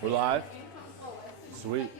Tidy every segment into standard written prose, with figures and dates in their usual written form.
We're live? Sweet.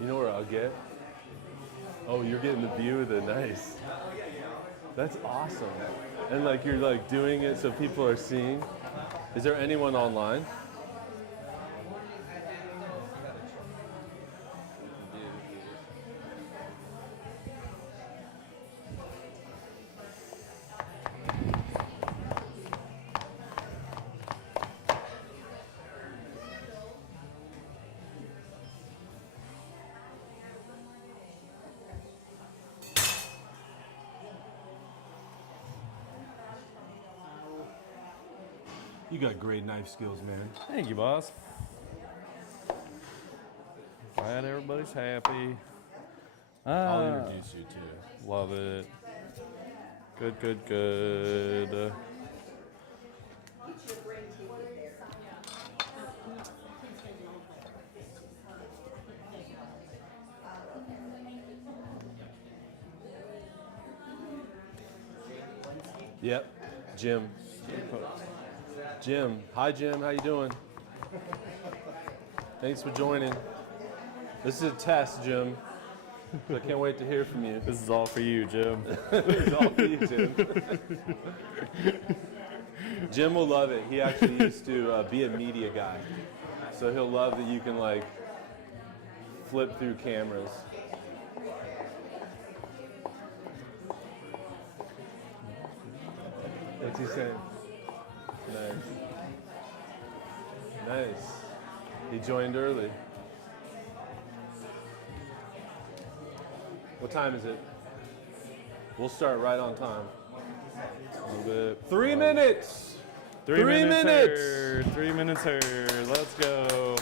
You know where I'll get? Oh, you're getting the view of the nice. That's awesome. And like you're like doing it so people are seeing. Is there anyone online? You got great knife skills, man. Thank you, boss. Glad everybody's happy. I'll introduce you to. Love it. Good, good, good. Yep, Jim. Jim, hi Jim, how you doing? Thanks for joining. This is a test, Jim. I can't wait to hear from you. This is all for you, Jim. This is all for you, Jim. Jim will love it. He actually used to be a media guy, so he'll love that you can like flip through cameras. What's he saying? Nice. Nice. He joined early. What time is it? We'll start right on time. A little bit. 3 minutes! 3 minutes. minutes! Here. 3 minutes here. Let's go.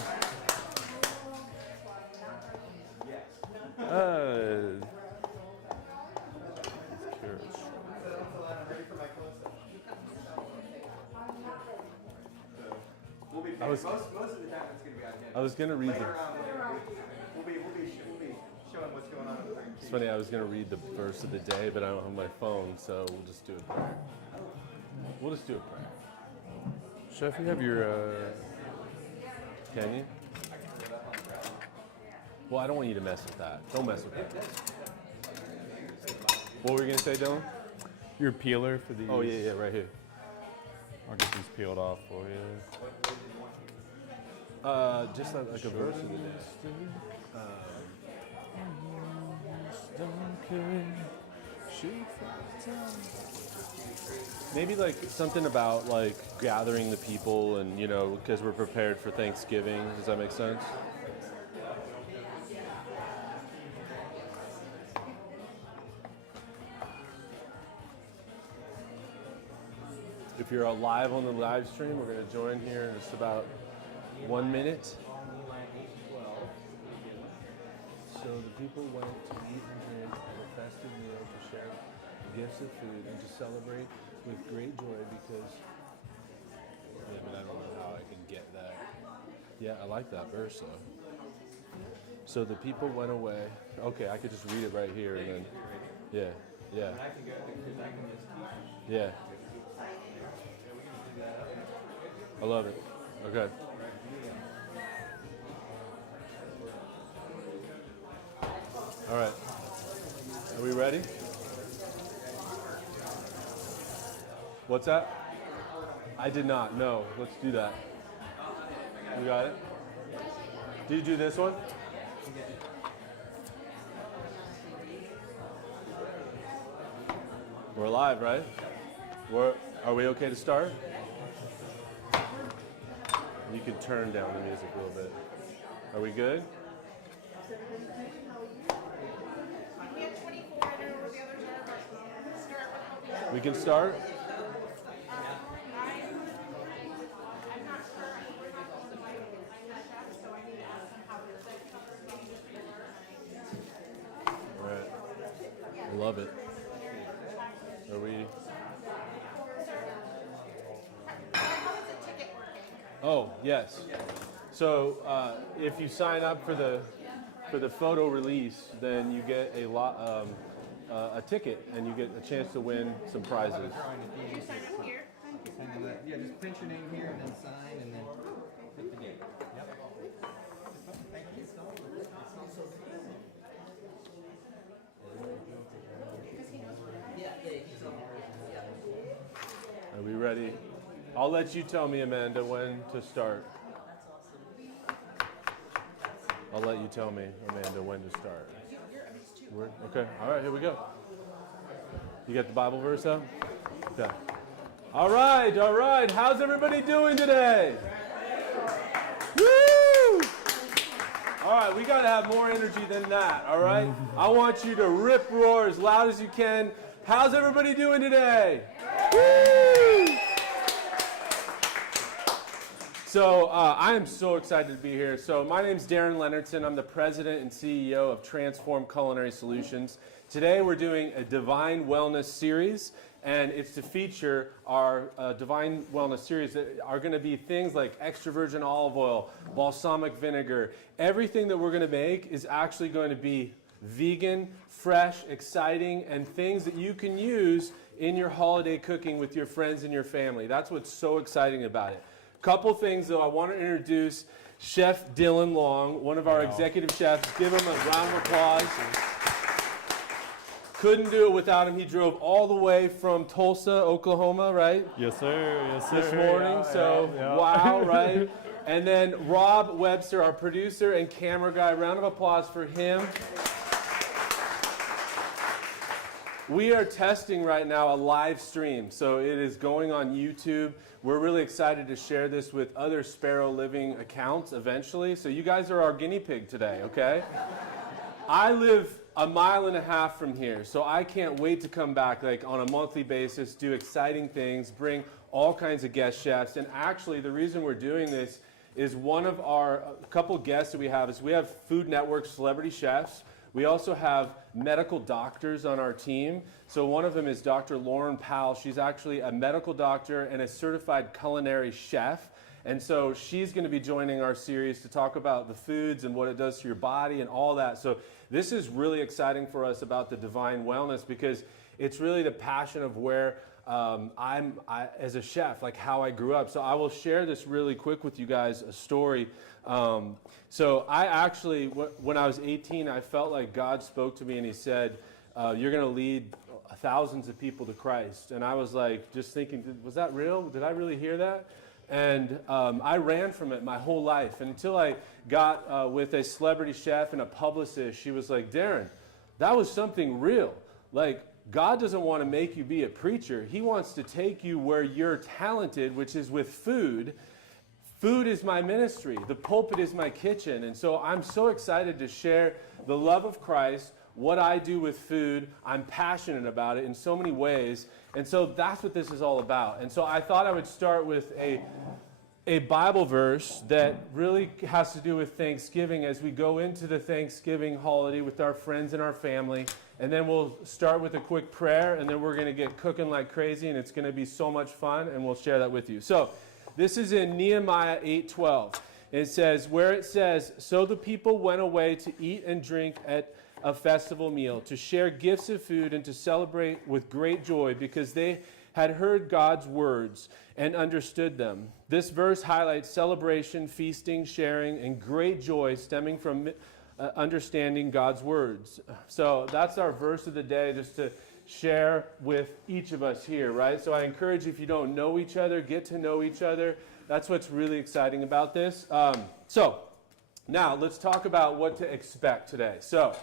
I was going to read the... We'll be showing what's going on in the ring. It's funny, I was going to read the verse of the day, but I don't have my phone, so we'll just do a prayer. We'll just do a prayer. Chef, you have your... Can you? Well, I don't want you to mess with that. Don't mess with that. What were you going to say, Dylan? Your peeler for these. Oh, yeah, right here. I'll get these peeled off for you. Just like a verse of the day. Maybe like something about like gathering the people and, you know, because we're prepared for Thanksgiving. Does that make sense? If you're live on the live stream, we're going to join here in just about 1 minute. So the people went to eat and drink at a festive meal to share the gifts of food and to celebrate with great joy because... Yeah, but I don't know how I can get that. Yeah, I like that verse though. So the people went away. Okay, I could just read it right here and then... Yeah. Yeah. I love it. Okay. All right. Are we ready? What's that? I did not. No. Let's do that. You got it? Did you do this one? We're live, right? Are we okay to start? You can turn down the music a little bit. Are we good? We can start? love it. Are we? Oh, yes. So if you sign up for the photo release, then you get a ticket, and you get a chance to win some prizes. Yeah, just print your name here and then sign and then hit the date. Yep. Thank you. Are we ready? I'll let you tell me, Amanda, when to start. I'll let you tell me, Amanda, when to start. Okay, all right, here we go. You got the Bible verse up? Yeah. All right. How's everybody doing today? Woo! All right, we got to have more energy than that, all right? I want you to rip roar as loud as you can. How's everybody doing today? Woo! So I am so excited to be here. So my name's Darren Leonardson. I'm the president and CEO of Transform Culinary Solutions. Today we're doing a Divine Wellness series, and it's to feature our Divine Wellness series that are going to be things like extra virgin olive oil, balsamic vinegar. Everything that we're going to make is actually going to be vegan, fresh, exciting, and things that you can use in your holiday cooking with your friends and your family. That's what's so exciting about it. Couple things, though. I want to introduce Chef Dylan Long, one of our executive chefs. Give him a round of applause. Couldn't do it without him. He drove all the way from Tulsa, Oklahoma, right? Yes, sir. This morning. Wow, right? And then Rob Webster, our producer and camera guy. Round of applause for him. We are testing right now a live stream, so it is going on YouTube. We're really excited to share this with other Sparrow Living accounts eventually. So you guys are our guinea pig today, okay? I live a mile and a half from here, so I can't wait to come back on a monthly basis, do exciting things, bring all kinds of guest chefs. And actually, the reason we're doing this is one of our couple guests that we have is we have Food Network celebrity chefs. We also have medical doctors on our team. So one of them is Dr. Lauren Powell. She's actually a medical doctor and a certified culinary chef. And so she's going to be joining our series to talk about the foods and what it does to your body and all that. So this is really exciting for us about the Divine Wellness because it's really the passion of where I as a chef, like how I grew up. So I will share this really quick with you guys, a story. So I actually, when I was 18, I felt like God spoke to me and he said, you're going to lead thousands of people to Christ. And I was like, just thinking, was that real? Did I really hear that? And I ran from it my whole life until I got with a celebrity chef and a publicist. She was like, Darren, that was something real. Like, God doesn't want to make you be a preacher. He wants to take you where you're talented, which is with food. Food is my ministry. The pulpit is my kitchen. And so I'm so excited to share the love of Christ, what I do with food. I'm passionate about it in so many ways. And so that's what this is all about. And so I thought I would start with a Bible verse that really has to do with Thanksgiving as we go into the Thanksgiving holiday with our friends and our family. And then we'll start with a quick prayer, and then we're going to get cooking like crazy, and it's going to be so much fun, and we'll share that with you. So this is in Nehemiah 8:12. It says, where it says, so the people went away to eat and drink at a festival meal, to share gifts of food and to celebrate with great joy because they had heard God's words and understood them. This verse highlights celebration, feasting, sharing, and great joy stemming from understanding God's words. So that's our verse of the day, just to share with each of us here, right? So I encourage you, if you don't know each other, get to know each other. That's what's really exciting about this. So now let's talk about what to expect today. So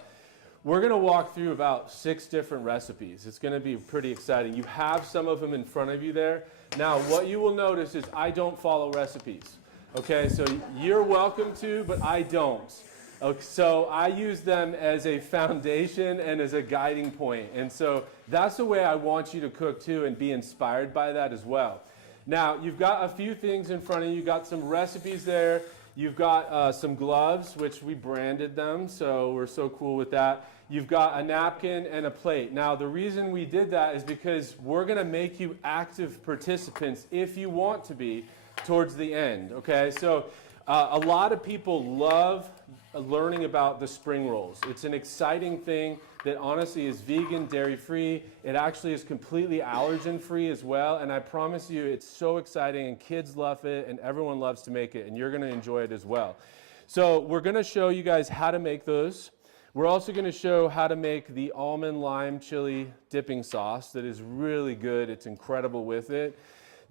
we're going to walk through about 6 different recipes. It's going to be pretty exciting. You have some of them in front of you there. Now, what you will notice is I don't follow recipes. Okay, so you're welcome to, but I don't. Okay, so I use them as a foundation and as a guiding point. And so that's the way I want you to cook too and be inspired by that as well. Now, you've got a few things in front of you. You've got some recipes there. You've got some gloves, which we branded them, so we're so cool with that. You've got a napkin and a plate. Now, the reason we did that is because we're going to make you active participants if you want to be towards the end, okay? So a lot of people love learning about the spring rolls. It's an exciting thing that honestly is vegan, dairy-free. It actually is completely allergen-free as well, and I promise you it's so exciting, and kids love it, and everyone loves to make it, and you're going to enjoy it as well. So we're going to show you guys how to make those. We're also going to show how to make the almond lime chili dipping sauce that is really good. It's incredible with it.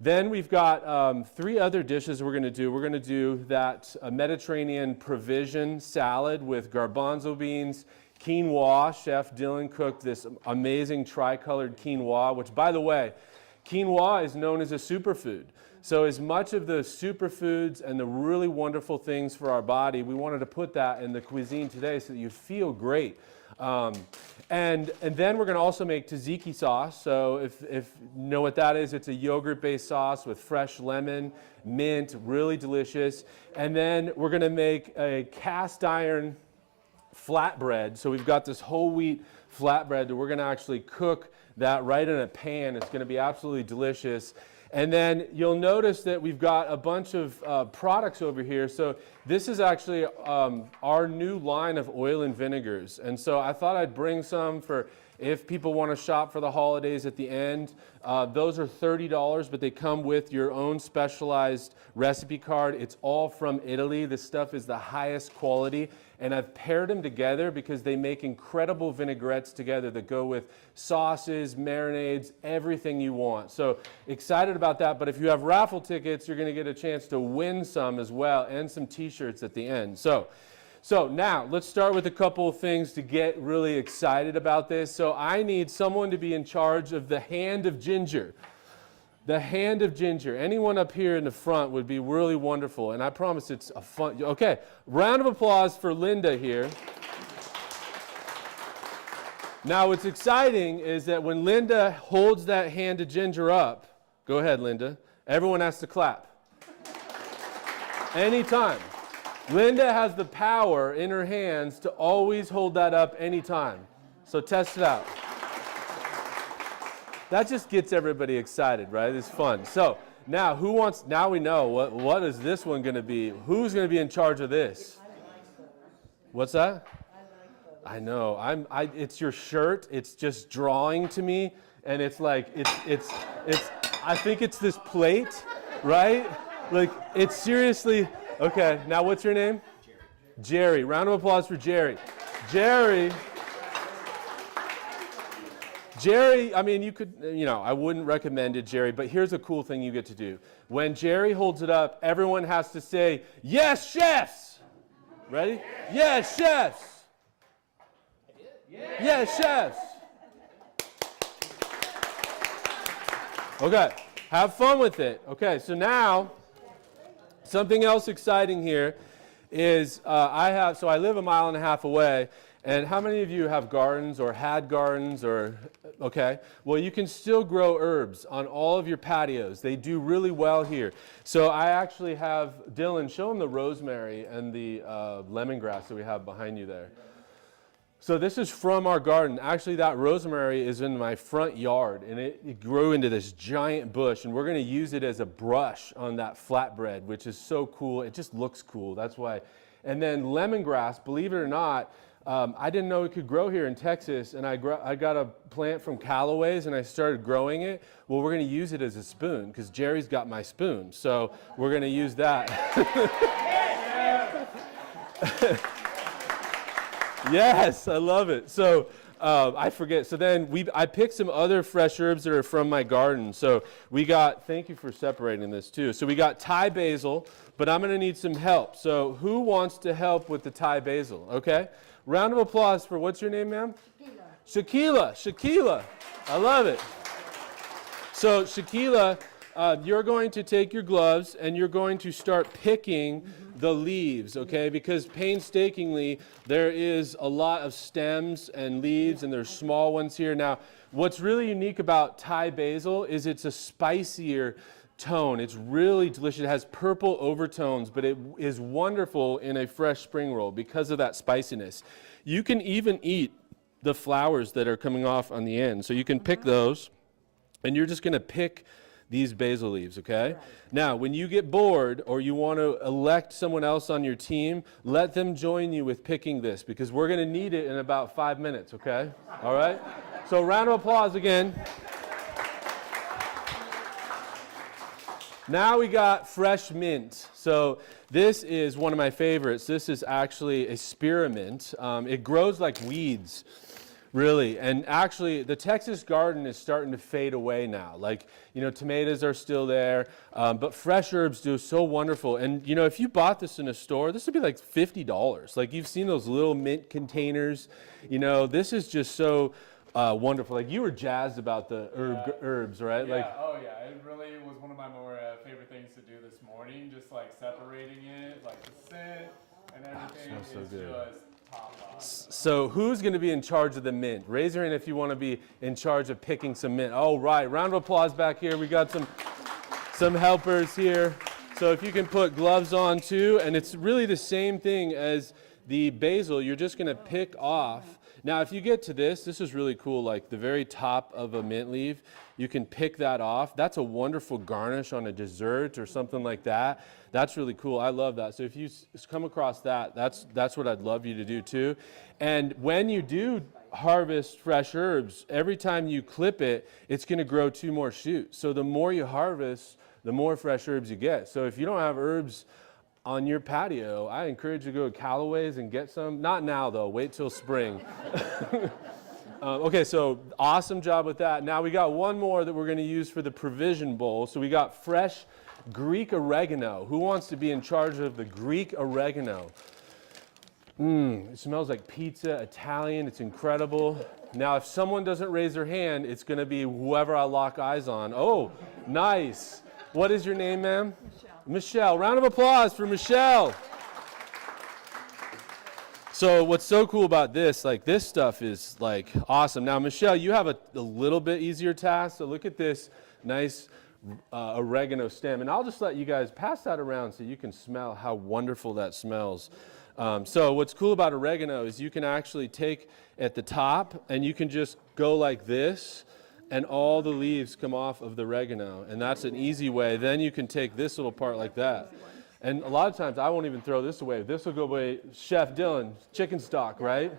Then we've got 3 other dishes we're going to do. We're going to do that Mediterranean provision salad with garbanzo beans, quinoa. Chef Dylan cooked this amazing tricolored quinoa, which, by the way, quinoa is known as a superfood. So as much of the superfoods and the really wonderful things for our body, we wanted to put that in the cuisine today so that you feel great. And then we're going to also make tzatziki sauce. So if you know what that is, it's a yogurt-based sauce with fresh lemon, mint, really delicious. And then we're going to make a cast iron flatbread. So we've got this whole wheat flatbread that we're going to actually cook that right in a pan. It's going to be absolutely delicious. And then you'll notice that we've got a bunch of products over here. So this is actually our new line of oil and vinegars. And so I thought I'd bring some for if people want to shop for the holidays at the end. Those are $30, but they come with your own specialized recipe card. It's all from Italy. This stuff is the highest quality. And I've paired them together because they make incredible vinaigrettes together that go with sauces, marinades, everything you want. So excited about that. But if you have raffle tickets, you're going to get a chance to win some as well and some t-shirts at the end. So now let's start with a couple of things to get really excited about this. So I need someone to be in charge of the hand of ginger. The hand of ginger. Anyone up here in the front would be really wonderful, and I promise it's a fun. Okay, round of applause for Linda here. Now, what's exciting is that when Linda holds that hand of ginger up, go ahead, Linda. Everyone has to clap. Anytime. Linda has the power in her hands to always hold that up anytime. So test it out. That just gets everybody excited, right? It's fun. So now, now we know what is this one going to be? Who's going to be in charge of this? What's that? I know. It's your shirt. It's just drawing to me, and it's like it's. I think it's this plate, right? Like it's seriously. Okay. Now, what's your name? Jerry. Round of applause for Jerry. Jerry, I mean, you could, I wouldn't recommend it, Jerry, but here's a cool thing you get to do. When Jerry holds it up, everyone has to say, "Yes, chefs!" Ready? Yes, chefs! Yes, chefs! Okay, have fun with it. Okay, so now, something else exciting here is I live a mile and a half away, and how many of you have gardens or had gardens or, okay? Well, you can still grow herbs on all of your patios. They do really well here. So I actually have, Dylan, show them the rosemary and the lemongrass that we have behind you there. So this is from our garden. Actually, that rosemary is in my front yard, and it grew into this giant bush, and we're going to use it as a brush on that flatbread, which is so cool. It just looks cool. That's why. And then lemongrass, believe it or not, I didn't know it could grow here in Texas, and I got a plant from Callaway's, and I started growing it. Well, we're going to use it as a spoon, because Jerry's got my spoon, so we're going to use that. Yes, I love it. So I forget. So then I picked some other fresh herbs that are from my garden. So we got, thank you for separating this too. So we got Thai basil, but I'm going to need some help. So who wants to help with the Thai basil? Okay. Round of applause for, what's your name, ma'am? Shaquila. I love it. So Shaquila, you're going to take your gloves and you're going to start picking the leaves, okay? Because painstakingly, there is a lot of stems and leaves, and there's small ones here. Now, what's really unique about Thai basil is it's a spicier tone. It's really delicious. It has purple overtones, but it is wonderful in a fresh spring roll because of that spiciness. You can even eat the flowers that are coming off on the end. So you can pick those, and you're just going to pick these basil leaves, okay? Right. Now, when you get bored or you want to elect someone else on your team, let them join you with picking this, because we're going to need it in about 5 minutes, okay? All right? So round of applause again. Now we got fresh mint. So this is one of my favorites. This is actually a spearmint. It grows like weeds, really. And actually, the Texas garden is starting to fade away now. Like, you know, tomatoes are still there, but fresh herbs do so wonderful. And, you know, if you bought this in a store, this would be like $50. Like, you've seen those little mint containers. You know, this is just so wonderful. Like, you were jazzed about the herbs, right? Yeah, like, oh yeah, it really was one of my more favorite things to do this morning, just like separating it, like the scent and everything so is good. just top notch. So who's going to be in charge of the mint? Raise your hand if you want to be in charge of picking some mint. Oh, right. Round of applause back here. We got some helpers here. So if you can put gloves on too, and it's really the same thing as the basil. You're just going to pick off. Now, if you get to this is really cool, like the very top of a mint leaf, you can pick that off. That's a wonderful garnish on a dessert or something like that. That's really cool. I love that. So if you come across that, that's what I'd love you to do too. And when you do harvest fresh herbs, every time you clip it, it's going to grow 2 more shoots. So the more you harvest, the more fresh herbs you get. So if you don't have herbs on your patio, I encourage you to go to Callaway's and get some. Not now though, wait till spring. Okay, so awesome job with that. Now we got one more that we're going to use for the provision bowl. So we got fresh Greek oregano. Who wants to be in charge of the Greek oregano? It smells like pizza, Italian. It's incredible. Now, if someone doesn't raise their hand, it's going to be whoever I lock eyes on. Oh, nice. What is your name, ma'am? Michelle. Round of applause for Michelle. So what's so cool about this, like this stuff is like awesome. Now, Michelle, you have a little bit easier task. So look at this nice oregano stem. And I'll just let you guys pass that around so you can smell how wonderful that smells. So what's cool about oregano is you can actually take at the top and you can just go like this, and all the leaves come off of the oregano. And that's an easy way. Then you can take this little part like that. And a lot of times I won't even throw this away. This will go away. Chef Dylan, chicken stock, right?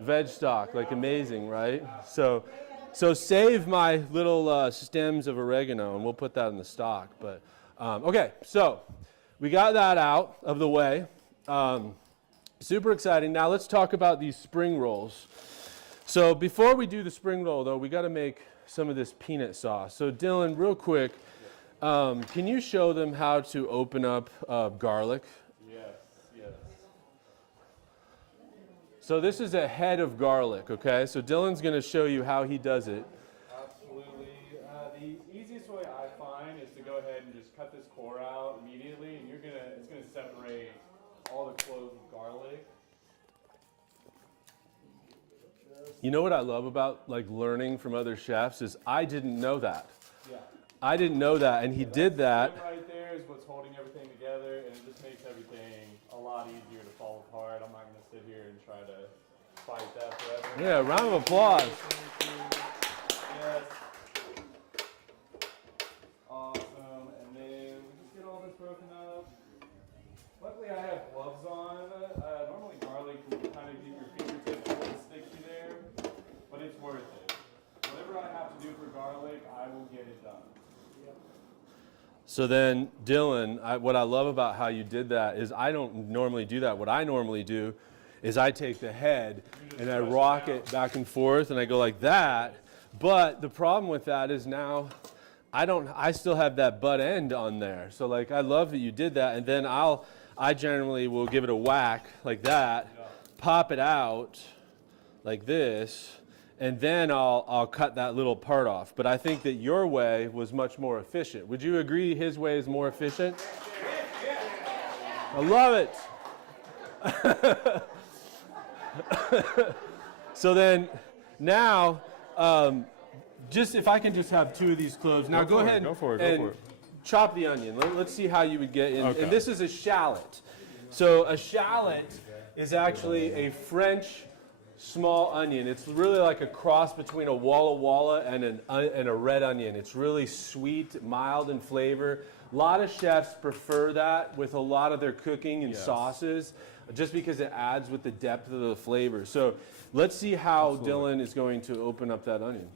Veg stock, like amazing, right? So save my little stems of oregano, and we'll put that in the stock. But okay, so we got that out of the way. Super exciting. Now let's talk about these spring rolls. So before we do the spring roll, though, we got to make some of this peanut sauce. So Dylan, real quick, can you show them how to open up garlic? Yes. So this is a head of garlic, okay? So Dylan's going to show you how he does it. Absolutely. The easiest way I find is to go ahead and just cut this core out immediately, and it's gonna separate all the cloves of garlic. You know what I love about like learning from other chefs is I didn't know that. Yeah. I didn't know that, and he did that. That right there is what's holding everything together, and it just makes everything a lot easier to fall apart. I'm not going to sit here and try to fight that forever. Yeah, round of applause. Yes. Awesome. And then we just get all this broken up. Luckily, I have gloves on. Normally, garlic can kind of get your fingertips a little sticky there, but it's worth it. Whatever I have to do for garlic, I will get it done. So then, Dylan, what I love about how you did that is I don't normally do that. What I normally do is I take the head and I rock it back and forth and I go like that. But the problem with that is now I still have that butt end on there. So like I love that you did that, and then I generally will give it a whack like that, pop it out like this, and then I'll cut that little part off. But I think that your way was much more efficient. Would you agree his way is more efficient? I love it. So then now, just if I can just have 2 of these cloves. Now go ahead. Go for it. chop the onion. Let's see how you would get in. Okay. And this is a shallot. So a shallot is actually a French small onion. It's really like a cross between a Walla Walla and a red onion. It's really sweet, mild in flavor. A lot of chefs prefer that with a lot of their cooking and sauces, just because it adds with the depth of the flavor. So let's see how Dylan is going to open up that onion.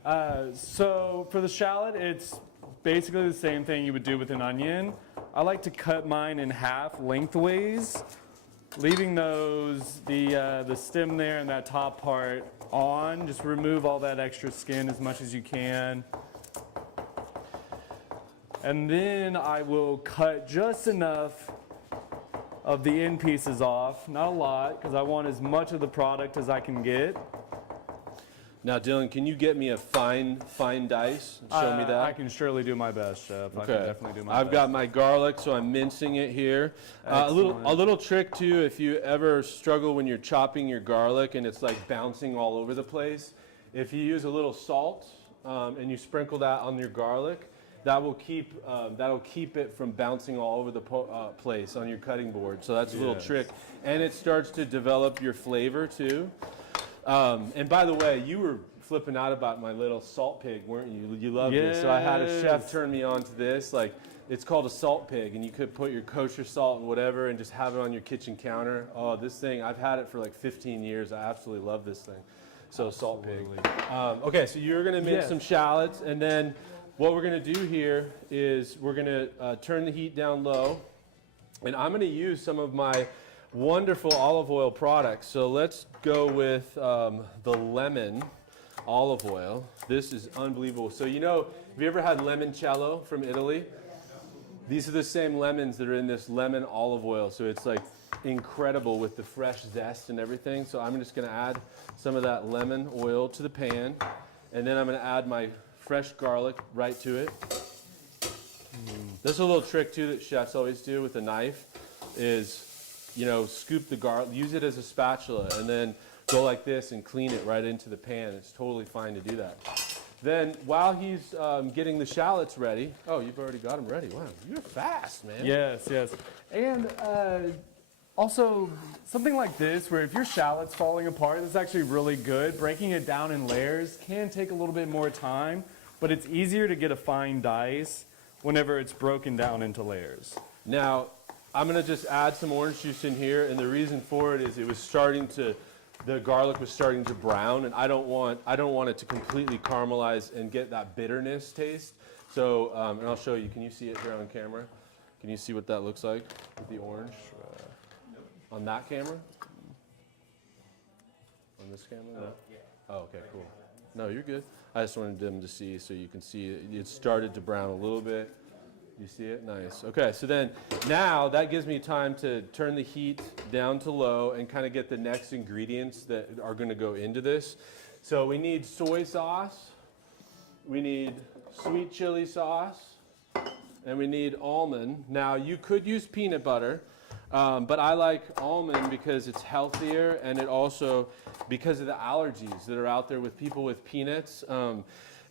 So for the shallot, it's basically the same thing you would do with an onion. I like to cut mine in half lengthways, leaving the stem there and that top part on. Just remove all that extra skin as much as you can. And then I will cut just enough of the end pieces off, not a lot, because I want as much of the product as I can get. Now, Dylan, can you get me a fine dice and show me that? I can surely do my best, Chef. I can definitely do my best. I've got my garlic, so I'm mincing it here. A little trick too, if you ever struggle when you're chopping your garlic and it's like bouncing all over the place, if you use a little salt and you sprinkle that on your garlic, that'll keep it from bouncing all over the place on your cutting board. So that's a little trick, and it starts to develop your flavor too. And by the way, you were flipping out about my little salt pig, weren't you? You loved it. So I had a chef turn me on to this. Like, it's called a salt pig, and you could put your kosher salt and whatever and just have it on your kitchen counter. Oh, this thing, I've had it for like 15 years. I absolutely love this thing. So salt pig. Okay, so you're going to mince some shallots, and then what we're going to do here is we're going to turn the heat down low, and I'm going to use some of my wonderful olive oil products. So let's go with the lemon olive oil. This is unbelievable. So have you ever had limoncello from Italy? These are the same lemons that are in this lemon olive oil. So it's like incredible with the fresh zest and everything. So I'm just going to add some of that lemon oil to the pan, and then I'm going to add my fresh garlic right to it. This is a little trick too that chefs always do with a knife is, scoop the garlic, use it as a spatula, and then go like this and clean it right into the pan. It's totally fine to do that. Then while he's getting the shallots ready, oh, you've already got them ready. Wow, you're fast, man. Yes. And also, something like this, where if your shallot's falling apart, it's actually really good. Breaking it down in layers can take a little bit more time, but it's easier to get a fine dice whenever it's broken down into layers. Now, I'm going to just add some orange juice in here, and the reason for it is the garlic was starting to brown, and I don't want it to completely caramelize and get that bitterness taste. So, and I'll show you. Can you see it here on camera? Can you see what that looks like with the orange? On that camera? On this camera? No? Oh, okay, cool. No, you're good. I just wanted them to see so you can see it started to brown a little bit. You see it? Nice. Okay, so then now that gives me time to turn the heat down to low and kind of get the next ingredients that are going to go into this. So we need soy sauce, we need sweet chili sauce, and we need almond. Now you could use peanut butter, but I like almond because it's healthier, and it also, because of the allergies that are out there with people with peanuts.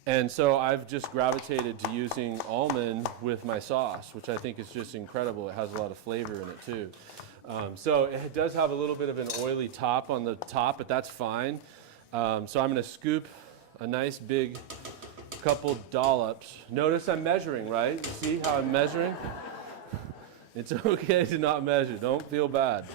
And so I've just gravitated to using almond with my sauce, which I think is just incredible. It has a lot of flavor in it too. So it does have a little bit of an oily top on the top, but that's fine. So I'm going to scoop a nice big couple dollops. Notice I'm measuring, right? You see how I'm measuring? It's okay to not measure. Don't feel bad.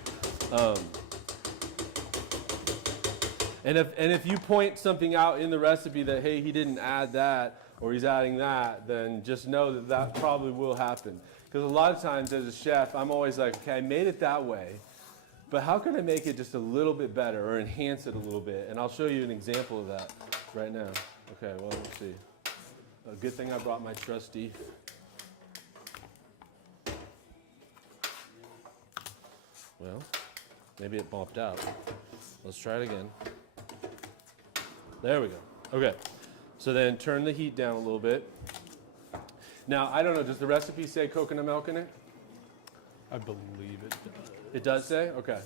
And if you point something out in the recipe that, hey, he didn't add that or he's adding that, then just know that that probably will happen. Because a lot of times as a chef, I'm always like, okay, I made it that way, but how can I make it just a little bit better or enhance it a little bit? And I'll show you an example of that right now. Okay, well, let's see. A good thing I brought my trusty. Well, maybe it bumped out. Let's try it again. There we go. Okay, so then turn the heat down a little bit. Now, I don't know, does the recipe say coconut milk in it? I believe it does. It does say? Okay.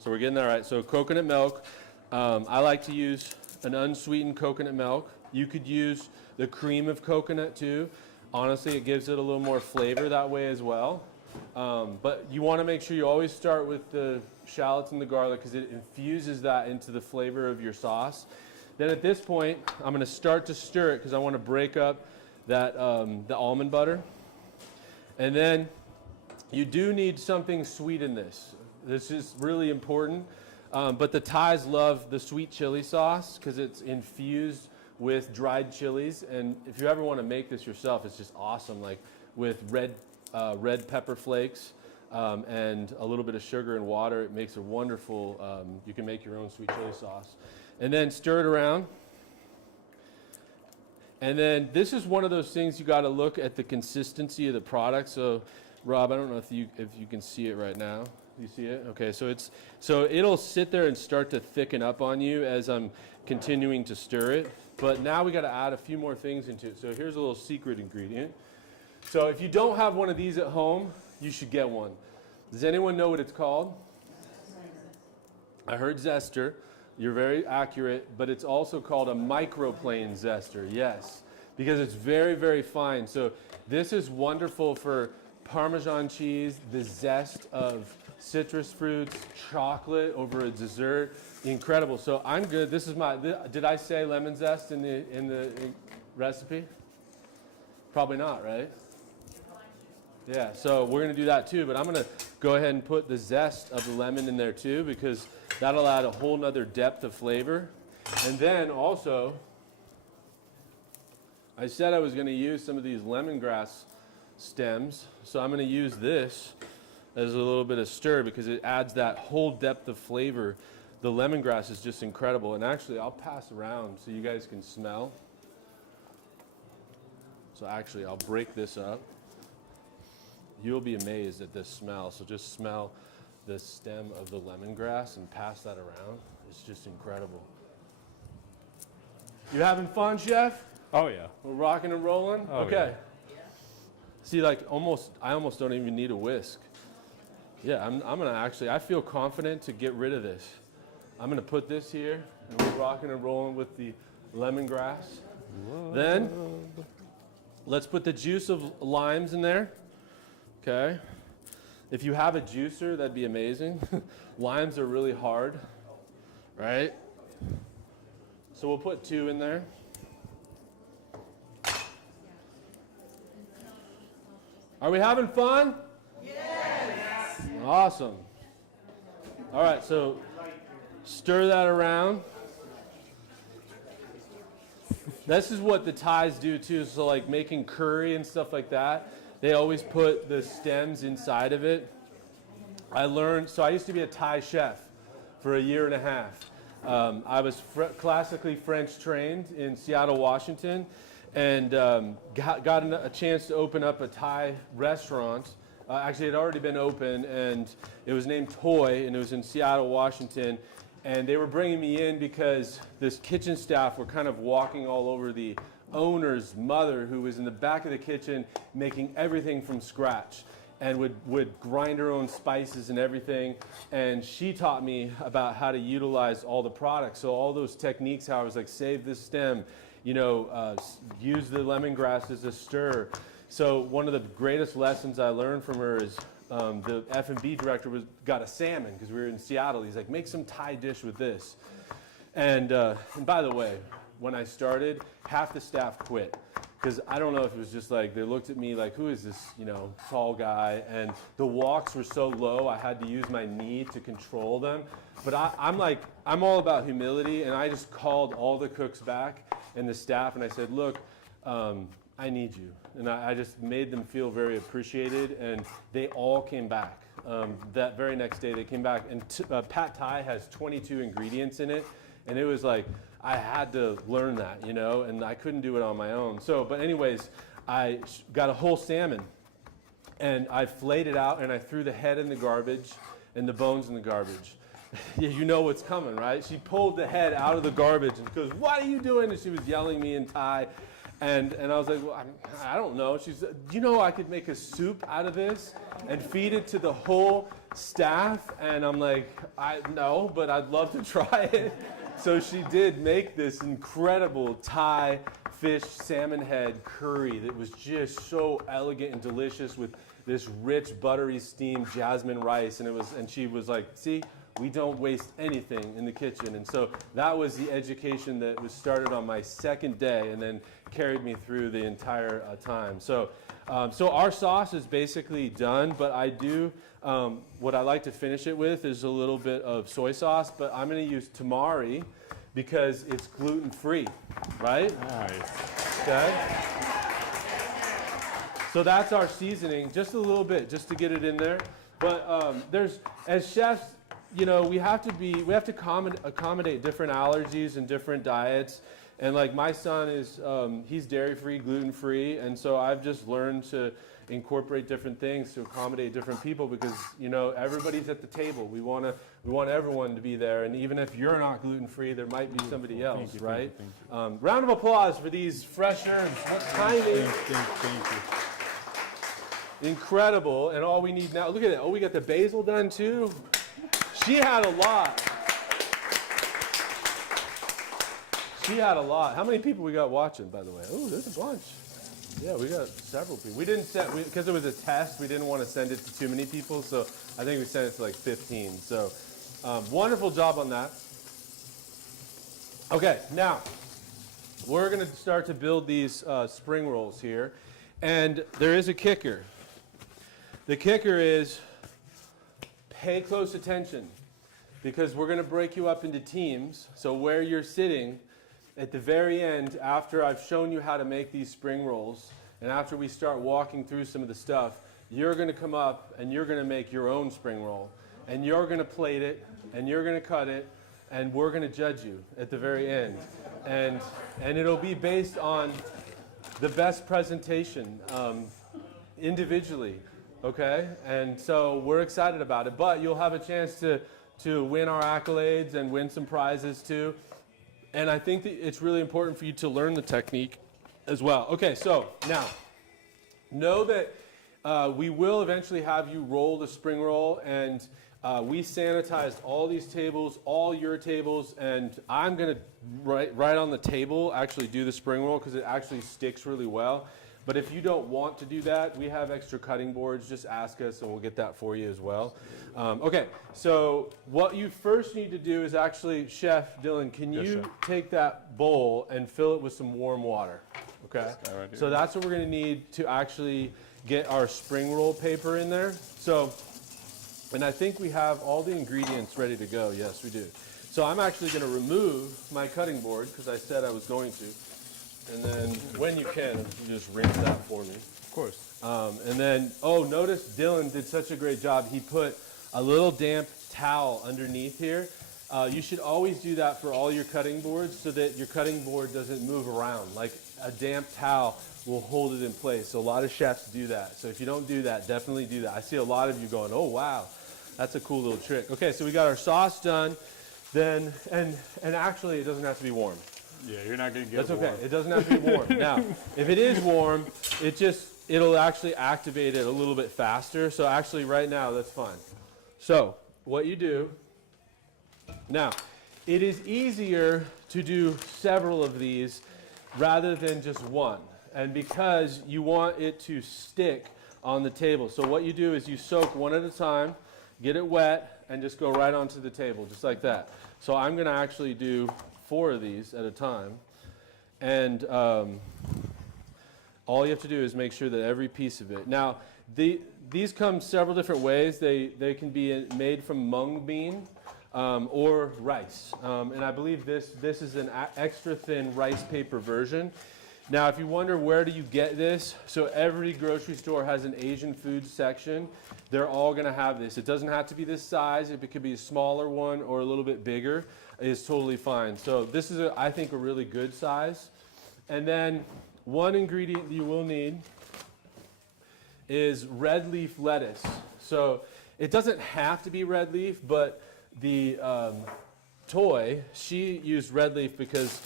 So we're getting that right. So coconut milk. I like to use an unsweetened coconut milk. You could use the cream of coconut too. Honestly, it gives it a little more flavor that way as well. But you want to make sure you always start with the shallots and the garlic because it infuses that into the flavor of your sauce. Then at this point, I'm going to start to stir it because I want to break up that the almond butter. And then you do need something sweet in this. This is really important. But the Thais love the sweet chili sauce because it's infused with dried chilies. And if you ever want to make this yourself, it's just awesome. Like with red pepper flakes and a little bit of sugar and water, it makes a wonderful, you can make your own sweet chili sauce. And then stir it around. And then this is one of those things you got to look at the consistency of the product. So Rob, I don't know if you can see it right now. You see it? Okay, so it'll sit there and start to thicken up on you as I'm continuing to stir it. But now we got to add a few more things into it. So here's a little secret ingredient. So if you don't have one of these at home, you should get one. Does anyone know what it's called? I heard zester. You're very accurate, but it's also called a microplane zester. Yes, because it's very, very fine. So this is wonderful for Parmesan cheese, the zest of citrus fruits, chocolate over a dessert. Incredible. So I'm good. This is did I say lemon zest in the recipe? Probably not, right? Yeah, so we're going to do that too, but I'm going to go ahead and put the zest of the lemon in there too because that'll add a whole nother depth of flavor. And then also, I said I was going to use some of these lemongrass stems, so I'm going to use this as a little bit of stir because it adds that whole depth of flavor. The lemongrass is just incredible, and actually I'll pass around so you guys can smell. So actually I'll break this up. You'll be amazed at this smell. So just smell the stem of the lemongrass and pass that around. It's just incredible. You having fun, Chef? Oh yeah. We're rocking and rolling? Oh, okay. Yeah. See, like I almost don't even need a whisk. Yeah, I'm gonna actually, I feel confident to get rid of this. I'm gonna put this here and we're rocking and rolling with the lemongrass. Whoa. Then, let's put the juice of limes in there. Okay. If you have a juicer, that'd be amazing. Limes are really hard, right? So we'll put 2 in there. Are we having fun? Yes! Awesome. All right, so stir that around. This is what the Thais do too, so like making curry and stuff like that. They always put the stems inside of it. I used to be a Thai chef for a year and a half. I was classically French trained in Seattle, Washington, and got a chance to open up a Thai restaurant. Actually, it had already been open, and it was named Toy, and it was in Seattle, Washington. And they were bringing me in because this kitchen staff were kind of walking all over the owner's mother, who was in the back of the kitchen making everything from scratch and would grind her own spices and everything. And she taught me about how to utilize all the products. So all those techniques, how I was like, save this stem, use the lemongrass as a stir. So one of the greatest lessons I learned from her is the F&B director got a salmon because we were in Seattle. He's like, make some Thai dish with this. And by the way, when I started, half the staff quit because I don't know if it was just like they looked at me like, who is this, tall guy? And the walks were so low, I had to use my knee to control them. But I'm all about humility, and I just called all the cooks back and the staff, and I said, look, I need you. And I just made them feel very appreciated, and they all came back. That very next day, they came back, and Pad Thai has 22 ingredients in it, and it was like, I had to learn that, and I couldn't do it on my own. But anyways, I got a whole salmon, and I flayed it out, and I threw the head in the garbage and the bones in the garbage. Yeah, you know what's coming, right? She pulled the head out of the garbage and goes, what are you doing? And she was yelling at me in Thai. And I was like, well, I don't know. She said, I could make a soup out of this and feed it to the whole staff? And I'm like, no, but I'd love to try it. So she did make this incredible Thai fish salmon head curry that was just so elegant and delicious with this rich buttery steamed jasmine rice, and she was like, see, we don't waste anything in the kitchen. And so that was the education that was started on my second day and then carried me through the entire time. So our sauce is basically done, but I do, what I like to finish it with is a little bit of soy sauce, but I'm going to use tamari because it's gluten-free, right? Nice. Okay. So that's our seasoning, just a little bit, just to get it in there. But as chefs, you know, we have to accommodate different allergies and different diets. And like my son is, he's dairy-free, gluten-free, and so I've just learned to incorporate different things to accommodate different people because, you know, everybody's at the table. We want everyone to be there, and even if you're not gluten-free, there might be somebody else, right? Thank you. Round of applause for these fresh herbs. What timing! Thank you. Incredible, and all we need now, look at it. Oh, we got the basil done too. She had a lot. She had a lot. How many people we got watching, by the way? Oh, there's a bunch. Yeah, we got several people. We didn't set, because it was a test, we didn't want to send it to too many people, so I think we sent it to like 15. So, wonderful job on that. Okay, now, we're going to start to build these spring rolls here, and there is a kicker. The kicker is pay close attention because we're going to break you up into teams. So where you're sitting at the very end, after I've shown you how to make these spring rolls, and after we start walking through some of the stuff, you're going to come up and you're going to make your own spring roll. And you're going to plate it, and you're going to cut it, and we're going to judge you at the very end. And it'll be based on the best presentation individually. Okay, and so we're excited about it, but you'll have a chance to win our accolades and win some prizes too. And I think that it's really important for you to learn the technique as well. Okay, so now, know that we will eventually have you roll the spring roll, and we sanitized all these tables, all your tables, and I'm going to, right on the table, actually do the spring roll because it actually sticks really well. But if you don't want to do that, we have extra cutting boards. Just ask us, and we'll get that for you as well. Okay, so what you first need to do is actually, Chef Dylan, can you take that bowl and fill it with some warm water? Okay, so that's what we're going to need to actually get our spring roll paper in there. So, and I think we have all the ingredients ready to go. Yes, we do. So I'm actually going to remove my cutting board because I said I was going to. And then, when you can, you just rinse that for me. Of course. And then, oh, notice Dylan did such a great job. He put a little damp towel underneath here. You should always do that for all your cutting boards so that your cutting board doesn't move around. Like a damp towel will hold it in place. So a lot of chefs do that. So if you don't do that, definitely do that. I see a lot of you going, oh, wow, that's a cool little trick. Okay, so we got our sauce done. Then, and actually, it doesn't have to be warm. Yeah, you're not going to get That's warm. okay. It doesn't have to be warm. Now, if it is warm, it'll actually activate it a little bit faster. So actually, right now, that's fine. So what you do, now, it is easier to do several of these rather than just one. And because you want it to stick on the table. So what you do is you soak one at a time, get it wet, and just go right onto the table, just like that. So I'm going to actually do 4 of these at a time, and all you have to do is make sure that every piece of it. Now, these come several different ways. They can be made from mung bean or rice, and I believe this is an extra thin rice paper version. Now, if you wonder where do you get this, so every grocery store has an Asian food section. They're all going to have this. It doesn't have to be this size. If it could be a smaller one or a little bit bigger, is totally fine. So this is, I think, a really good size. And then one ingredient you will need is red leaf lettuce. So it doesn't have to be red leaf, but the toy, she used red leaf because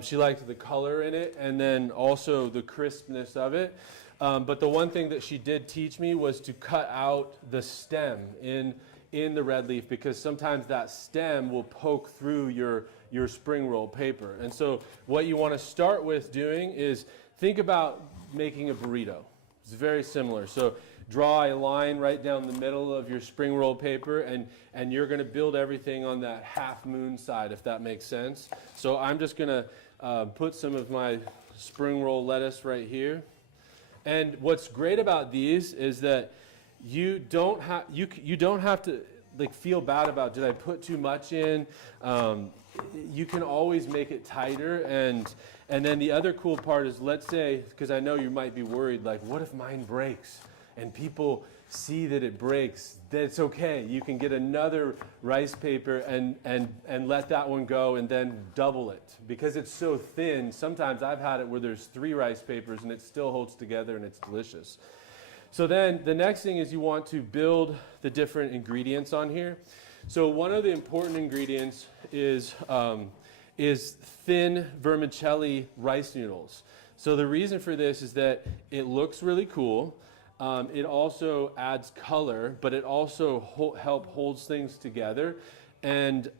she liked the color in it and then also the crispness of it. But the one thing that she did teach me was to cut out the stem in in the red leaf because sometimes that stem will poke through your spring roll paper. And so what you want to start with doing is think about making a burrito. It's very similar. So draw a line right down the middle of your spring roll paper, and you're going to build everything on that half moon side, if that makes sense. So I'm just going to put some of my spring roll lettuce right here. And what's great about these is that you don't have to like feel bad about, did I put too much in? You can always make it tighter. And then the other cool part is, let's say, because I know you might be worried, like, what if mine breaks and people see that it breaks? That's okay. You can get another rice paper and let that one go and then double it. Because it's so thin, sometimes I've had it where there's 3 rice papers and it still holds together and it's delicious. So then the next thing is you want to build the different ingredients on here. So one of the important ingredients is thin vermicelli rice noodles. So the reason for this is that it looks really cool. It also adds color, but it also holds things together. And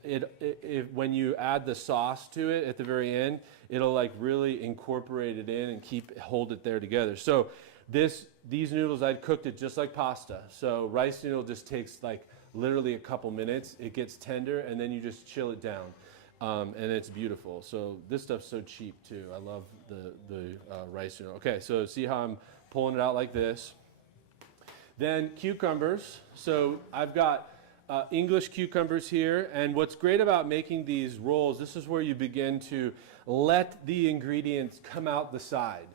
when you add the sauce to it at the very end, it'll like really incorporate it in and hold it there together. So these noodles, I'd cooked it just like pasta. So rice noodle just takes like literally a couple minutes. It gets tender, and then you just chill it down. And it's beautiful. So this stuff's so cheap too. I love the rice noodle. Okay, so see how I'm pulling it out like this. Then cucumbers. So I've got English cucumbers here. And what's great about making these rolls, this is where you begin to let the ingredients come out the side.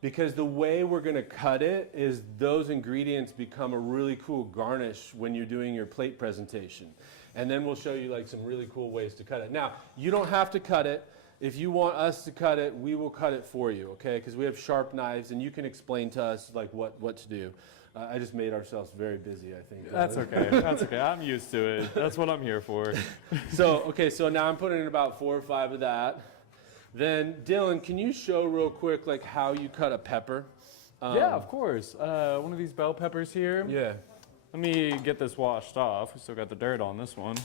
Because the way we're going to cut it is those ingredients become a really cool garnish when you're doing your plate presentation. And then we'll show you like some really cool ways to cut it. Now, you don't have to cut it. If you want us to cut it, we will cut it for you, okay? Because we have sharp knives, and you can explain to us like what to do. I just made ourselves very busy, I think. That's okay. That's okay. I'm used to it. That's what I'm here for. So now I'm putting in about 4 or 5 of that. Then, Dylan, can you show real quick like how you cut a pepper? Yeah, of course. One of these bell peppers here. Yeah. Let me get this washed off. We still got the dirt on this one.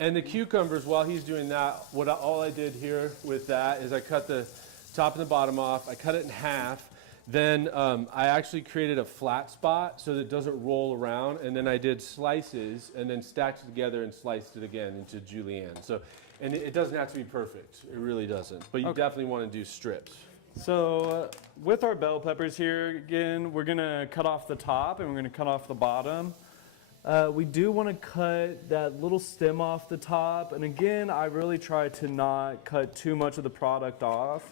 And the cucumbers, while he's doing that, all I did here with that is I cut the top and the bottom off. I cut it in half. Then I actually created a flat spot so that it doesn't roll around. And then I did slices and then stacked it together and sliced it again into julienne. And it doesn't have to be perfect. It really doesn't. But you definitely want to do strips. So with our bell peppers here, again, we're going to cut off the top and we're going to cut off the bottom. We do want to cut that little stem off the top. And again, I really try to not cut too much of the product off.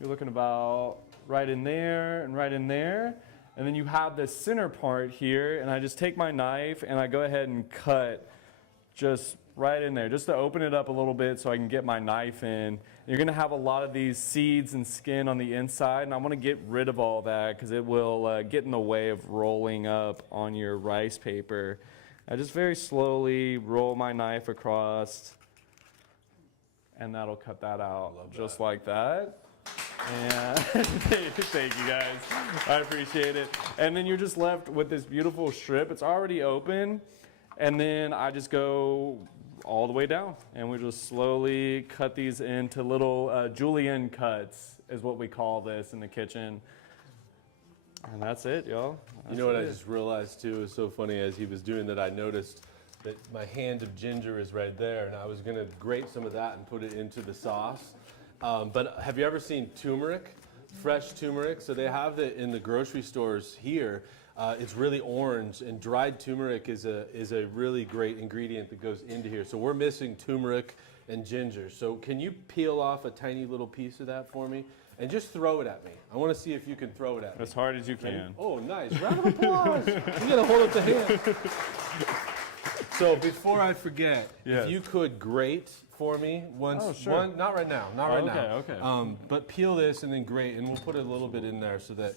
You're looking about right in there and right in there. And then you have this center part here, and I just take my knife and I go ahead and cut just right in there, just to open it up a little bit so I can get my knife in. You're going to have a lot of these seeds and skin on the inside, and I want to get rid of all that because it will get in the way of rolling up on your rice paper. I just very slowly roll my knife across, and that'll cut that out just like that. And thank you guys, I appreciate it. And then you're just left with this beautiful strip. It's already open, and then I just go all the way down, and we just slowly cut these into little julienne cuts is what we call this in the kitchen. And that's it, y'all. You know what I just realized too is so funny. As he was doing that, I noticed that my hand of ginger is right there, and I was going to grate some of that and put it into the sauce. But have you ever seen turmeric? Fresh turmeric? So they have it in the grocery stores here. It's really orange, and dried turmeric is a really great ingredient that goes into here. So we're missing turmeric and ginger. So can you peel off a tiny little piece of that for me? And just throw it at me. I want to see if you can throw it at me. As hard as you can. Oh, nice. Round of applause. You got to hold up the hand. So before I forget, if you could grate for me once. Oh, sure. Not right now. Not right now. Okay. But peel this and then grate, and we'll put a little bit in there so that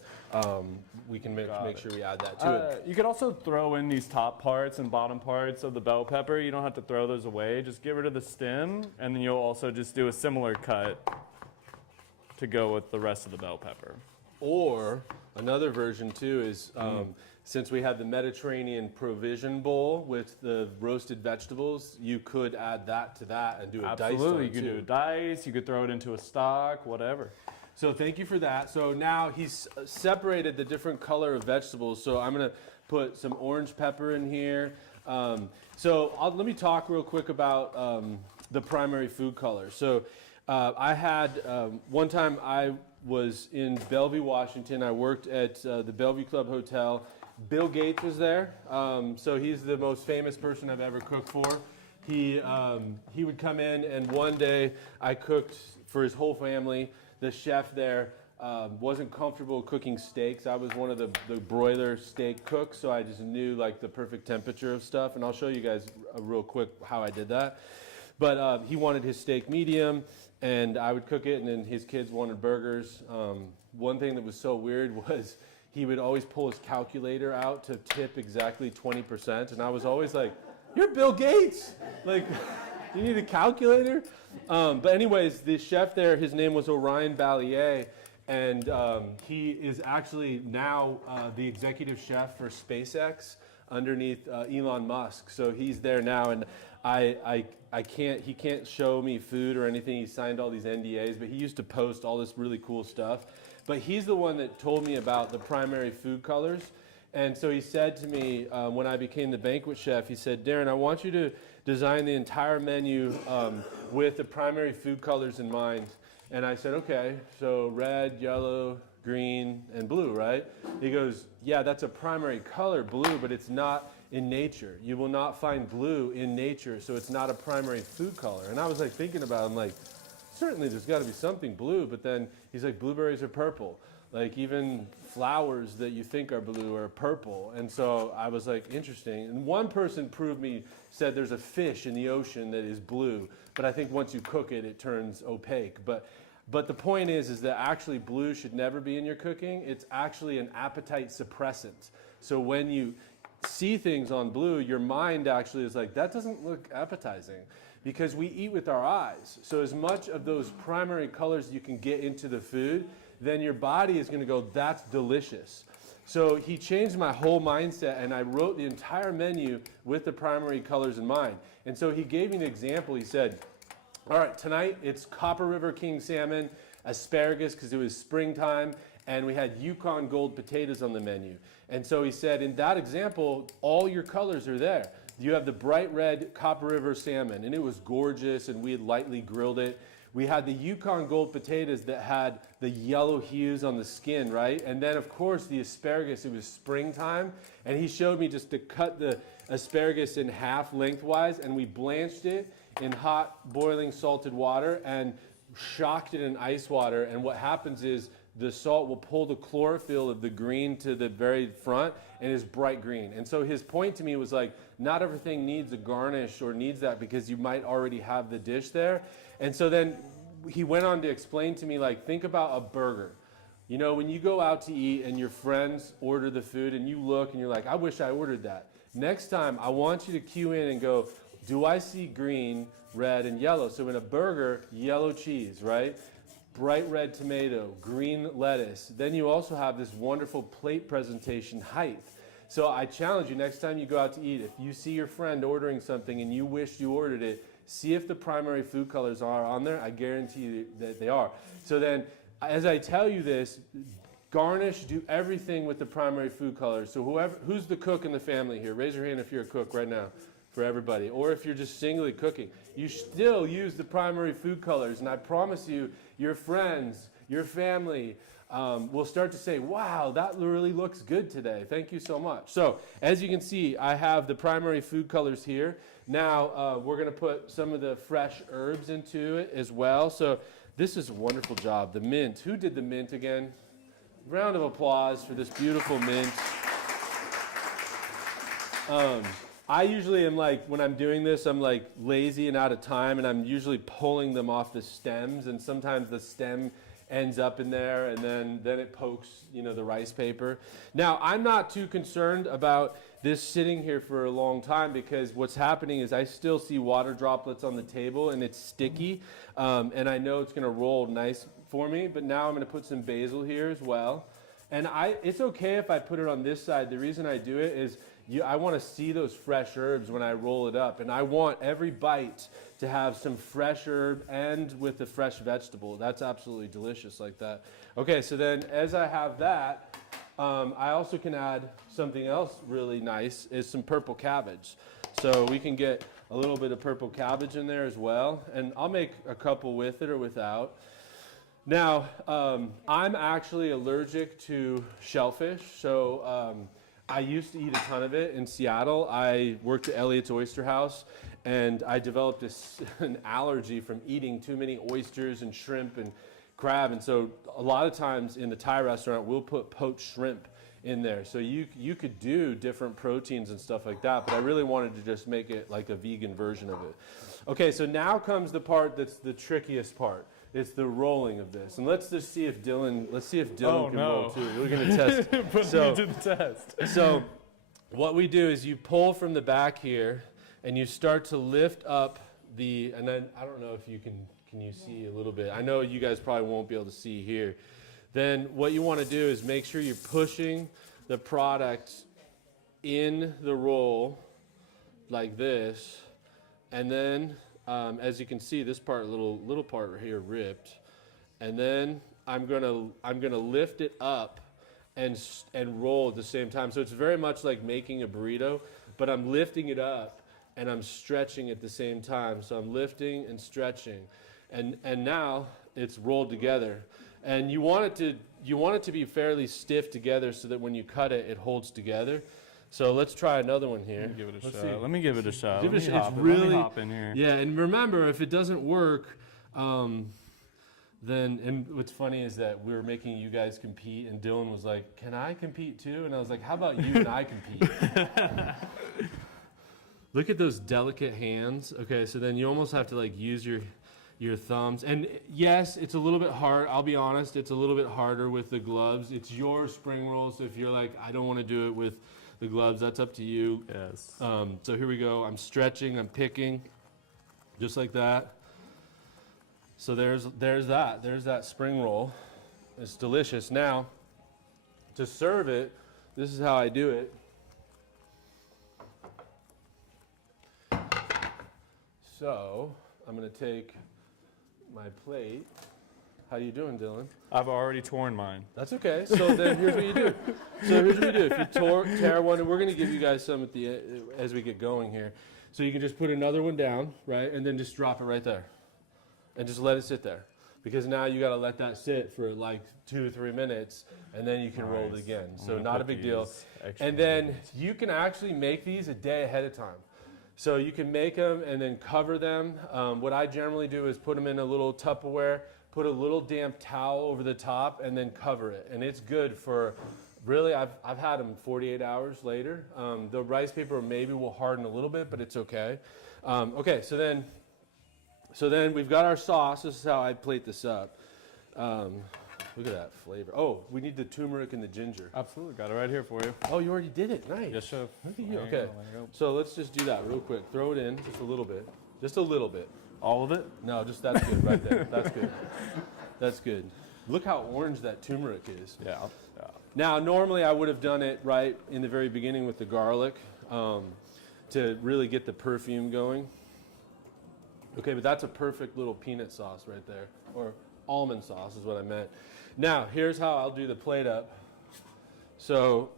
we can make sure we add that to it. You could also throw in these top parts and bottom parts of the bell pepper. You don't have to throw those away. Just get rid of the stem, and then you'll also just do a similar cut to go with the rest of the bell pepper. Or another version too is since we have the Mediterranean provision bowl with the roasted vegetables, you could add that to that and do a diced Absolutely, one you could too. do a dice, you could throw it into a stock, whatever. So thank you for that. So now he's separated the different color of vegetables. So I'm gonna put some orange pepper in here. Let me talk real quick about the primary food color. So I had one time I was in Bellevue, Washington. I worked at the Bellevue Club Hotel. Bill Gates was there. So he's the most famous person I've ever cooked for. He would come in, and one day I cooked for his whole family. The chef there wasn't comfortable cooking steaks. I was one of the broiler steak cooks, so I just knew like the perfect temperature of stuff. And I'll show you guys real quick how I did that. But he wanted his steak medium, and I would cook it, and then his kids wanted burgers. One thing that was so weird was he would always pull his calculator out to tip exactly 20%, and I was always like, "You're Bill Gates! Like, you need a calculator?" But anyways, the chef there, his name was Orion Ballier, and he is actually now the executive chef for SpaceX underneath Elon Musk. So he's there now, and he can't show me food or anything. He signed all these NDAs, but he used to post all this really cool stuff. But he's the one that told me about the primary food colors. And so he said to me when I became the banquet chef, he said, "Darren, I want you to design the entire menu with the primary food colors in mind." And I said, "Okay, so red, yellow, green, and blue, right?" He goes, "Yeah, that's a primary color, blue, but it's not in nature. You will not find blue in nature, so it's not a primary food color." And I was like thinking about it, I'm like, certainly there's got to be something blue, but then he's like, blueberries are purple. Like even flowers that you think are blue are purple. And so I was like, interesting. And one person said there's a fish in the ocean that is blue, but I think once you cook it, it turns opaque. But the point is that actually blue should never be in your cooking. It's actually an appetite suppressant. So when you see things on blue, your mind actually is like, that doesn't look appetizing, because we eat with our eyes. So as much of those primary colors you can get into the food, then your body is going to go, that's delicious. So he changed my whole mindset, and I wrote the entire menu with the primary colors in mind. And so he gave me an example. He said, all right, tonight it's Copper River King salmon, asparagus because it was springtime, and we had Yukon Gold potatoes on the menu. And so he said, in that example, all your colors are there. You have the bright red Copper River salmon, and it was gorgeous, and we had lightly grilled it. We had the Yukon Gold potatoes that had the yellow hues on the skin, right? And then, of course, the asparagus, it was springtime, and he showed me just to cut the asparagus in half lengthwise, and we blanched it in hot, boiling, salted water and shocked it in ice water. And what happens is the salt will pull the chlorophyll of the green to the very front, and is bright green. And so his point to me was like, not everything needs a garnish or needs that, because you might already have the dish there. And so then he went on to explain to me, like, think about a burger. You know, when you go out to eat and your friends order the food and you look and you're like, I wish I ordered that. Next time, I want you to cue in and go, do I see green, red, and yellow? So in a burger, yellow cheese, right? Bright red tomato, green lettuce. Then you also have this wonderful plate presentation, height. So I challenge you, next time you go out to eat, if you see your friend ordering something and you wish you ordered it, see if the primary food colors are on there. I guarantee you that they are. So then, as I tell you this, garnish, do everything with the primary food colors. So who's the cook in the family here? Raise your hand if you're a cook right now, for everybody. Or if you're just singly cooking. You still use the primary food colors, and I promise you, your friends, your family, will start to say, wow, that really looks good today. Thank you so much. So as you can see, I have the primary food colors here. Now we're going to put some of the fresh herbs into it as well. So this is a wonderful job. The mint. Who did the mint again? Round of applause for this beautiful mint. I usually am like, when I'm doing this, I'm like lazy and out of time, and I'm usually pulling them off the stems, and sometimes the stem ends up in there, and then it pokes, you know, the rice paper. Now, I'm not too concerned about this sitting here for a long time, because what's happening is I still see water droplets on the table, and it's sticky, and I know it's going to roll nice for me, but now I'm gonna put some basil here as well. And it's okay if I put it on this side. The reason I do it is I want to see those fresh herbs when I roll it up. And I want every bite to have some fresh herb and with the fresh vegetable. That's absolutely delicious like that. Okay, so then as I have that, I also can add something else really nice is some purple cabbage. So we can get a little bit of purple cabbage in there as well. And I'll make a couple with it or without. Now, I'm actually allergic to shellfish, so I used to eat a ton of it in Seattle. I worked at Elliott's Oyster House, and I developed an allergy from eating too many oysters and shrimp and crab, and so a lot of times in the Thai restaurant, we'll put poached shrimp in there. So you could do different proteins and stuff like that, but I really wanted to just make it like a vegan version of it. Okay, so now comes the part that's the trickiest part. It's the rolling of this, and let's just see if Dylan. Let's see if Dylan can roll too. We're gonna test. Put me to the test. So, what we do is you pull from the back here, and you start to lift up and then I don't know if you can you see a little bit. I know you guys probably won't be able to see here. Then what you want to do is make sure you're pushing the product in the roll like this, and then. As you can see, this part, little part right here, ripped, and then I'm gonna lift it up and roll at the same time. So it's very much like making a burrito, but I'm lifting it up and I'm stretching at the same time. So I'm lifting and stretching, and now it's rolled together. And you want it to be fairly stiff together so that when you cut it, it holds together. So let's try another one here. Give it a shot. Let me give it a shot. Give Let it me a hop shot. in. It's Let me really, hop in here. yeah, and remember, if it doesn't work, and what's funny is that we were making you guys compete, and Dylan was like, "Can I compete too?" And I was like, "How about you and I compete?" Look at those delicate hands. Okay, so then you almost have to like use your thumbs. And yes, it's a little bit hard. I'll be honest, it's a little bit harder with the gloves. It's your spring roll, so if you're like, I don't want to do it with the gloves, that's up to you. Yes. So here we go. I'm stretching, I'm picking, just like that. So there's that spring roll. It's delicious. Now, to serve it, this is how I do it. So I'm gonna take my plate. How you doing, Dylan? I've already torn mine. That's okay. So then here's what you do. If you tear one, and we're going to give you guys some at the as we get going here. So you can just put another one down, right, and then just drop it right there, and just let it sit there, because now you got to let that sit for like 2 or 3 minutes, and then you can roll it again. So not a big deal. And then you can actually make these a day ahead of time. So you can make them and then cover them. What I generally do is put them in a little Tupperware, put a little damp towel over the top, and then cover it. And it's good for, really, I've had them 48 hours later. The rice paper maybe will harden a little bit, but it's okay. Okay, so then we've got our sauce. This is how I plate this up. Look at that flavor. Oh, we need the turmeric and the ginger. Absolutely. Got it right here for you. Oh, you already did it. Nice. Yes, chef. Look at you. Okay, so let's just do that real quick. Throw it in just a little bit. Just a little bit. All of it? No, just that's good right there. That's good. That's good. Look how orange that turmeric is. Yeah. Now, normally I would have done it right in the very beginning with the garlic to really get the perfume going. Okay, but that's a perfect little peanut sauce right there, or almond sauce is what I meant. Now, here's how I'll do the plate up. So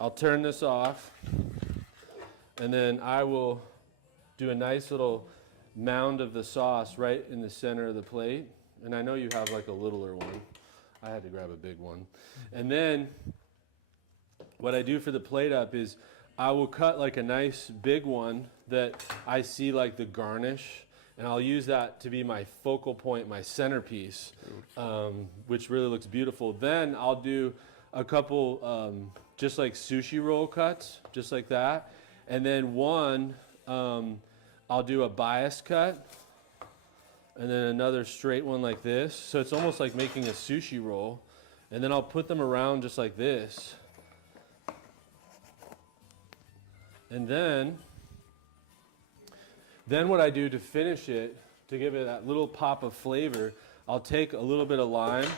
I'll turn this off, and then I will do a nice little mound of the sauce right in the center of the plate. And I know you have like a littler one. I had to grab a big one. And then what I do for the plate up is I will cut like a nice big one that I see like the garnish, and I'll use that to be my focal point, my centerpiece, which really looks beautiful. Then I'll do a couple just like sushi roll cuts, just like that. And then one, I'll do a bias cut, and then another straight one like this. So it's almost like making a sushi roll. And then I'll put them around just like this. And then what I do to finish it, to give it that little pop of flavor, I'll take a little bit of lime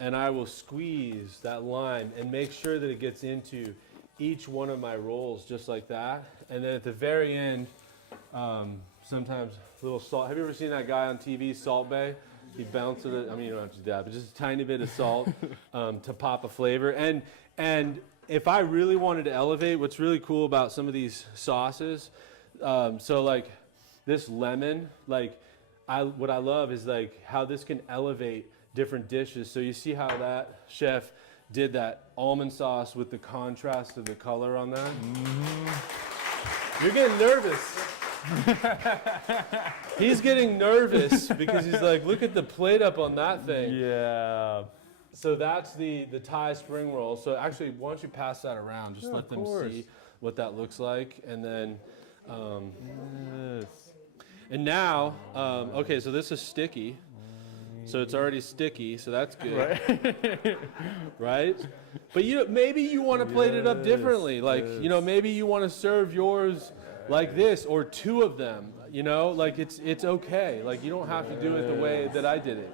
and I will squeeze that lime and make sure that it gets into each one of my rolls just like that. And then at the very end, sometimes a little salt. Have you ever seen that guy on TV, Salt Bay? He bounces it. I mean, you don't have to do that, but just a tiny bit of salt to pop a flavor. And if I really wanted to elevate, what's really cool about some of these sauces, so like this lemon, like what I love is like how this can elevate different dishes. So you see how that chef did that almond sauce with the contrast of the color on that? Mm-hmm. You're getting nervous. He's getting nervous because he's like, look at the plate up on that thing. Yeah. So that's the Thai spring roll. So actually, why don't you pass that around? Just let them see what that looks like. And then, Yes. and now, okay, so this is sticky. So it's already sticky, so that's good. Right. Right? But maybe you want to plate it up differently. Like, maybe you want to serve yours like this or two of them, like it's okay. Like you don't have to do it the way that I did it.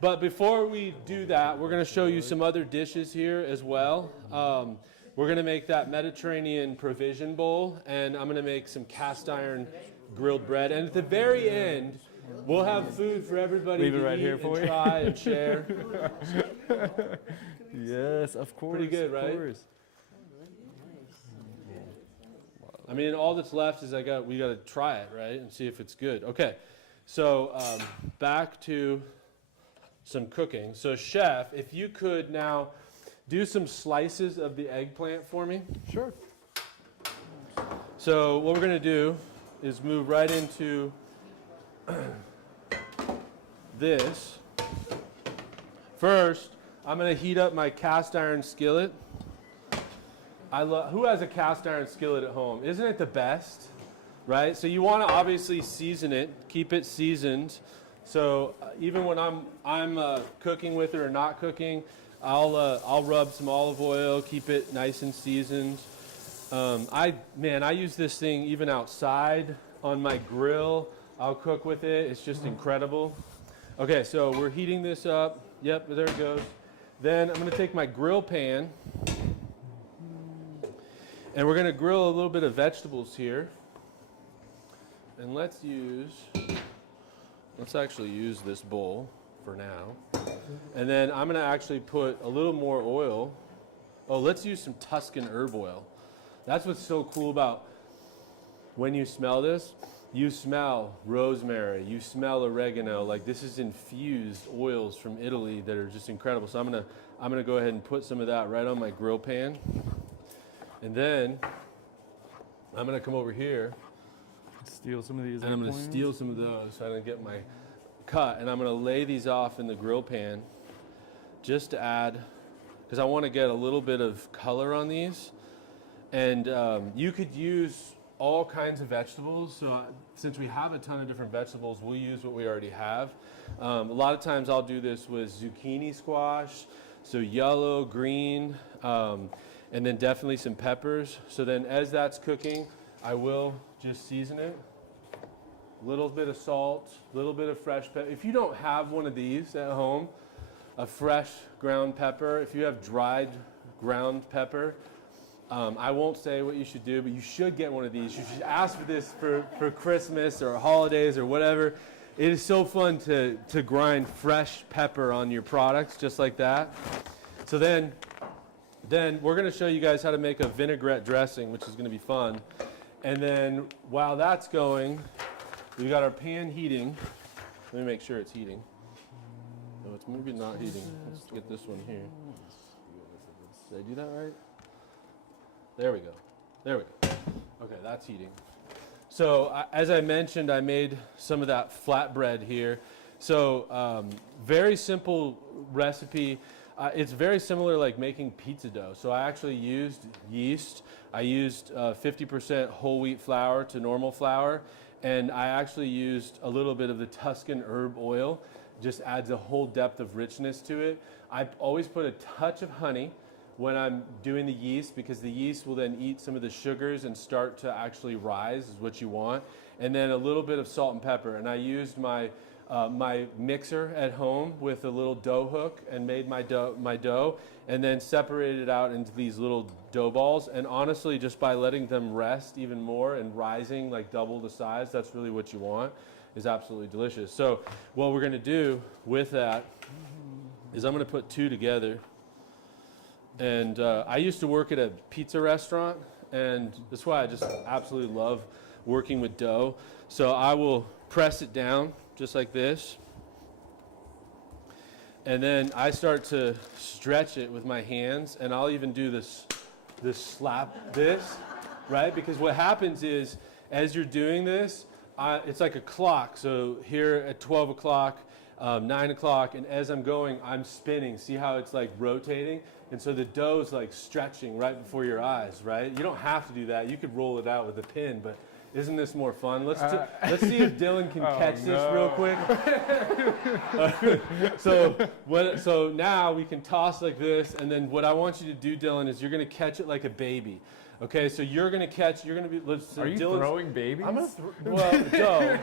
But before we do that, we're going to show you some other dishes here as well. We're going to make that Mediterranean provision bowl, and I'm going to make some cast iron grilled bread. And at the very end, we'll have food for everybody Leave it to right eat here for and you. try and share. Yes, of course. Pretty good, right? Of course. I mean, all that's left is we got to try it, right, and see if it's good. Okay, so back to some cooking. So, chef, if you could now do some slices of the eggplant for me. Sure. So what we're going to do is move right into this. First, I'm going to heat up my cast iron skillet. Who has a cast iron skillet at home? Isn't it the best? Right? So you want to obviously season it, keep it seasoned. So even when I'm cooking with it or not cooking, I'll rub some olive oil, keep it nice and seasoned. I use this thing even outside on my grill. I'll cook with it. It's just incredible. Okay, so we're heating this up. Yep, there it goes. Then I'm going to take my grill pan, and we're going to grill a little bit of vegetables here. And let's actually use this bowl for now. And then I'm going to actually put a little more oil. Oh, let's use some Tuscan herb oil. That's what's so cool about when you smell this. You smell rosemary, you smell oregano. Like this is infused oils from Italy that are just incredible. So I'm gonna go ahead and put some of that right on my grill pan. And then I'm gonna come over here Steal some of these. and I'm gonna steal some of those so I don't get my cut. And I'm gonna lay these off in the grill pan just to add, because I want to get a little bit of color on these. And you could use all kinds of vegetables. So since we have a ton of different vegetables, we'll use what we already have. A lot of times I'll do this with zucchini squash, so yellow, green, and then definitely some peppers. So then as that's cooking, I will just season it. A little bit of salt, a little bit of fresh pepper. If you don't have one of these at home, a fresh ground pepper, if you have dried ground pepper, I won't say what you should do, but you should get one of these. You should ask for this for Christmas or holidays or whatever. It is so fun to grind fresh pepper on your products just like that. So then we're going to show you guys how to make a vinaigrette dressing, which is going to be fun. And then while that's going, we've got our pan heating. Let me make sure it's heating. No, it's maybe not heating. Let's get this one here. Did I do that right? There we go. There we go. Okay, that's heating. So as I mentioned, I made some of that flatbread here. So very simple recipe. It's very similar like making pizza dough. So I actually used yeast. I used 50% whole wheat flour to normal flour. And I actually used a little bit of the Tuscan herb oil. Just adds a whole depth of richness to it. I always put a touch of honey when I'm doing the yeast, because the yeast will then eat some of the sugars and start to actually rise, is what you want. And then a little bit of salt and pepper. And I used my my mixer at home with a little dough hook and made my dough, and then separated it out into these little dough balls. And honestly, just by letting them rest even more and rising like double the size, that's really what you want, is absolutely delicious. So what we're gonna do with that is I'm gonna put two together. And I used to work at a pizza restaurant, and that's why I just absolutely love working with dough. So I will press it down just like this. And then I start to stretch it with my hands, and I'll even do this slap this, right? Because what happens is, as you're doing this, it's like a clock. So here at 12 o'clock, 9 o'clock, and as I'm going, I'm spinning. See how it's like rotating? And so the dough's like stretching right before your eyes, right? You don't have to do that. You could roll it out with a pin, but isn't this more fun? Let's see if Dylan can catch this real quick. So now we can toss like this, and then what I want you to do, Dylan, is you're going to catch it like a baby. Okay, so you're going to catch. You're going to be. Are you throwing babies? I'm going to dough.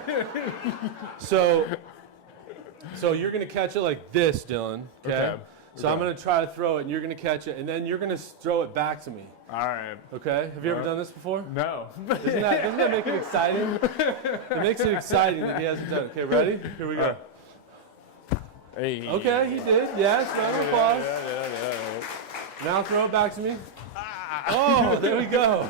So you're going to catch it like this, Dylan. Okay. So I'm going to try to throw it, and you're going to catch it, and then you're going to throw it back to me. All right. Okay. Have you ever done this before? No. Doesn't that make it exciting? It makes it exciting that he hasn't done it. Okay, ready? Here we go. Hey. Okay, he did. Yes, round of applause. Now throw it back to me. Oh, there we go.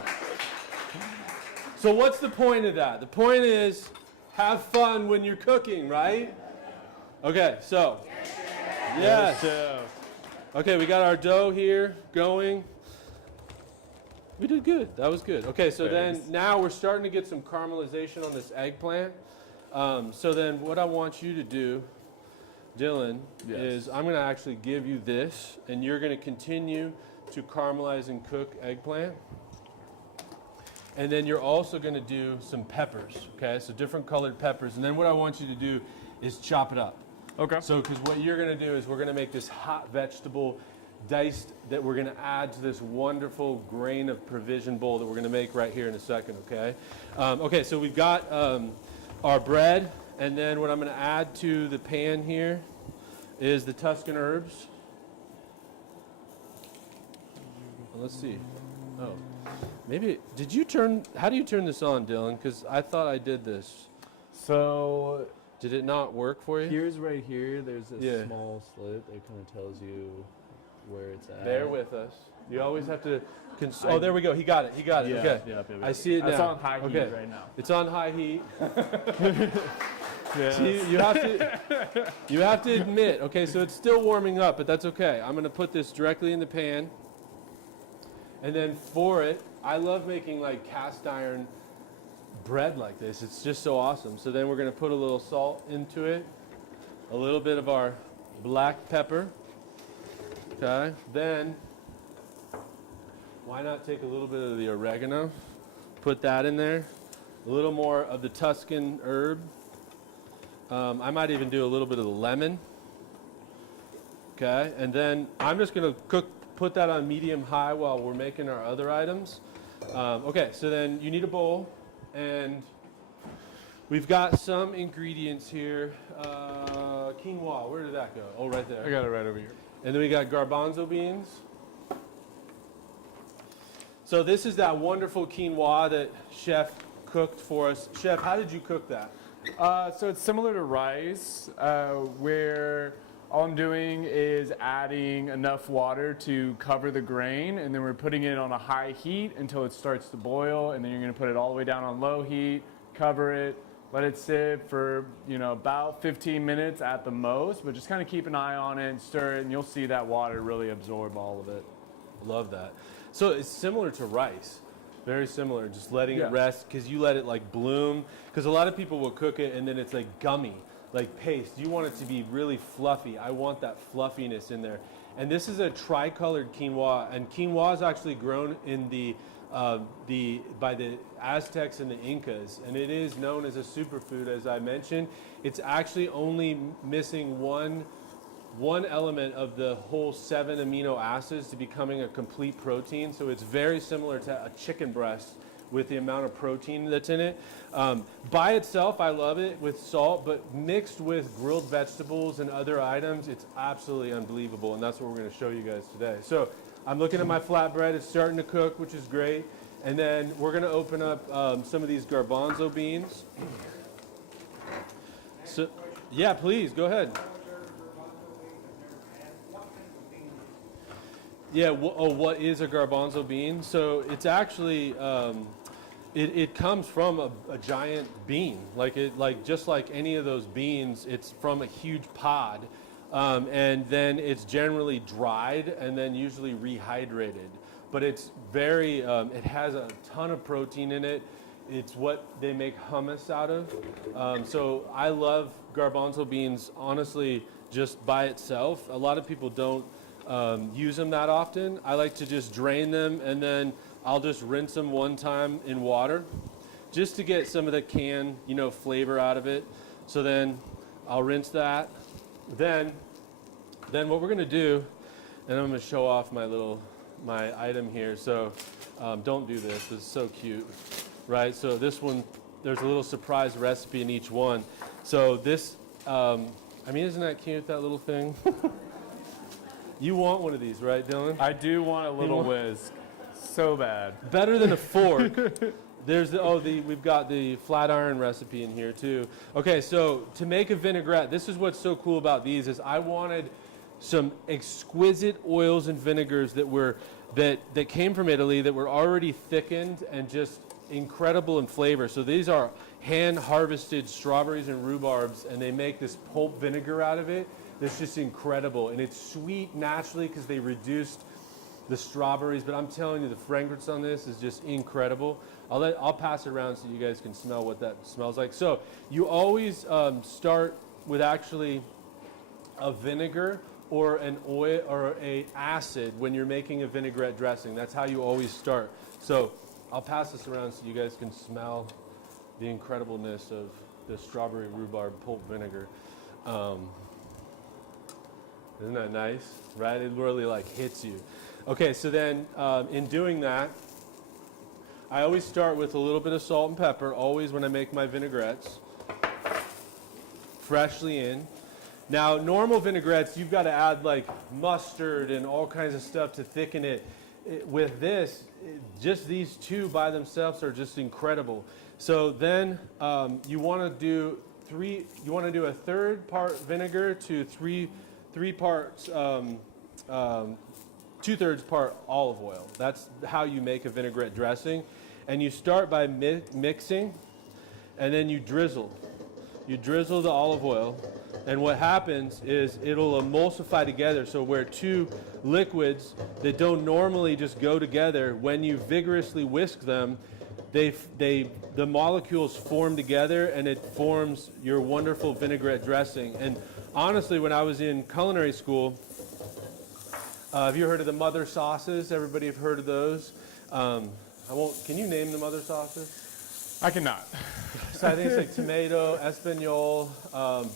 So what's the point of that? The point is have fun when you're cooking, right? Okay, so. Yes. Okay, we got our dough here going. We did good. That was good. Okay, so then now we're starting to get some caramelization on this eggplant. So then what I want you to do, Dylan, is I'm going to actually give you this, and you're going to continue to caramelize and cook eggplant. And then you're also going to do some peppers, okay? So different colored peppers. And then what I want you to do is chop it up. Okay. So because what you're going to do is we're going to make this hot vegetable diced that we're going to add to this wonderful grain of provision bowl that we're going to make right here in a second, okay? Okay, so we've got our bread, and then what I'm going to add to the pan here is the Tuscan herbs. Let's see. Oh, maybe, how do you turn this on, Dylan? Because I thought I did this. So Did it not work for you? here's right here, there's a small slit that kind of tells you where it's at. Bear with us. You always have to. Oh, there we go. He got it. Okay. Yep. I see it now. It's on high heat right now. It's on high heat. Yeah. See, you have to admit. Okay, so it's still warming up, but that's okay. I'm going to put this directly in the pan. And then for it, I love making like cast iron bread like this. It's just so awesome. So then we're going to put a little salt into it, a little bit of our black pepper. Okay, then why not take a little bit of the oregano, put that in there, a little more of the Tuscan herb. I might even do a little bit of the lemon. Okay, and then I'm just going to put that on medium-high while we're making our other items. Okay, so then you need a bowl, and we've got some ingredients here. Quinoa, where did that go? Oh, right there. I got it right over here. And then we got garbanzo beans. So this is that wonderful quinoa that Chef cooked for us. Chef, how did you cook that? So it's similar to rice, where all I'm doing is adding enough water to cover the grain, and then we're putting it on a high heat until it starts to boil, and then you're going to put it all the way down on low heat, cover it, let it sit for about 15 minutes at the most, but just kind of keep an eye on it and stir it, and you'll see that water really absorb all of it. Love that. So it's similar to rice. Very similar, just letting it rest, because you let it like bloom. Because a lot of people will cook it and then it's like gummy, like paste. You want it to be really fluffy. I want that fluffiness in there. And this is a tricolored quinoa, and quinoa is actually grown in by the Aztecs and the Incas, and it is known as a superfood, as I mentioned. It's actually only missing one element of the whole 7 amino acids to becoming a complete protein. So it's very similar to a chicken breast, with the amount of protein that's in it. By itself, I love it with salt, but mixed with grilled vegetables and other items, it's absolutely unbelievable, and that's what we're going to show you guys today. So I'm looking at my flatbread. It's starting to cook, which is great. And then we're going to open up some of these garbanzo beans. So, yeah, please, go ahead. Yeah, what is a garbanzo bean? So it's actually, it comes from a giant bean. Just like any of those beans, it's from a huge pod. And then it's generally dried and then usually rehydrated. But it's very, it has a ton of protein in it. It's what they make hummus out of. So I love garbanzo beans, honestly, just by itself. A lot of people don't use them that often. I like to just drain them and then I'll just rinse them one time in water just to get some of the canned, flavor out of it. So then I'll rinse that. Then what we're gonna do, and I'm gonna show off my item here. So don't do this. This is so cute, right? So this one, there's a little surprise recipe in each one. So this, isn't that cute, that little thing? You want one of these, right, Dylan? I do want a little whisk, so bad. Better than a fork. We've got the flat iron recipe in here too. Okay, so to make a vinaigrette, this is what's so cool about these is I wanted some exquisite oils and vinegars that came from Italy that were already thickened and just incredible in flavor. So these are hand harvested strawberries and rhubarbs, and they make this pulp vinegar out of it. That's just incredible, and it's sweet naturally because they reduced the strawberries. But I'm telling you, the fragrance on this is just incredible. I'll pass it around so you guys can smell what that smells like. So you always start with actually a vinegar or an oil or a acid when you're making a vinaigrette dressing. That's how you always start. So I'll pass this around so you guys can smell the incredibleness of the strawberry rhubarb pulp vinegar. Isn't that nice, right? It really hits you. Okay, so then in doing that, I always start with a little bit of salt and pepper, always when I make my vinaigrettes, freshly in. Now, normal vinaigrettes, you've got to add mustard and all kinds of stuff to thicken it. With this, just these two by themselves are just incredible. So then you want to do a third part vinegar to three parts, 2/3 part olive oil. That's how you make a vinaigrette dressing. And you start by mixing, and then you drizzle. You drizzle the olive oil, and what happens is it'll emulsify together. So where two liquids that don't normally just go together, when you vigorously whisk them, the molecules form together, and it forms your wonderful vinaigrette dressing. And honestly, when I was in culinary school, have you heard of the mother sauces? Everybody have heard of those? Can you name the mother sauces? I cannot. So I think it's tomato, espagnole,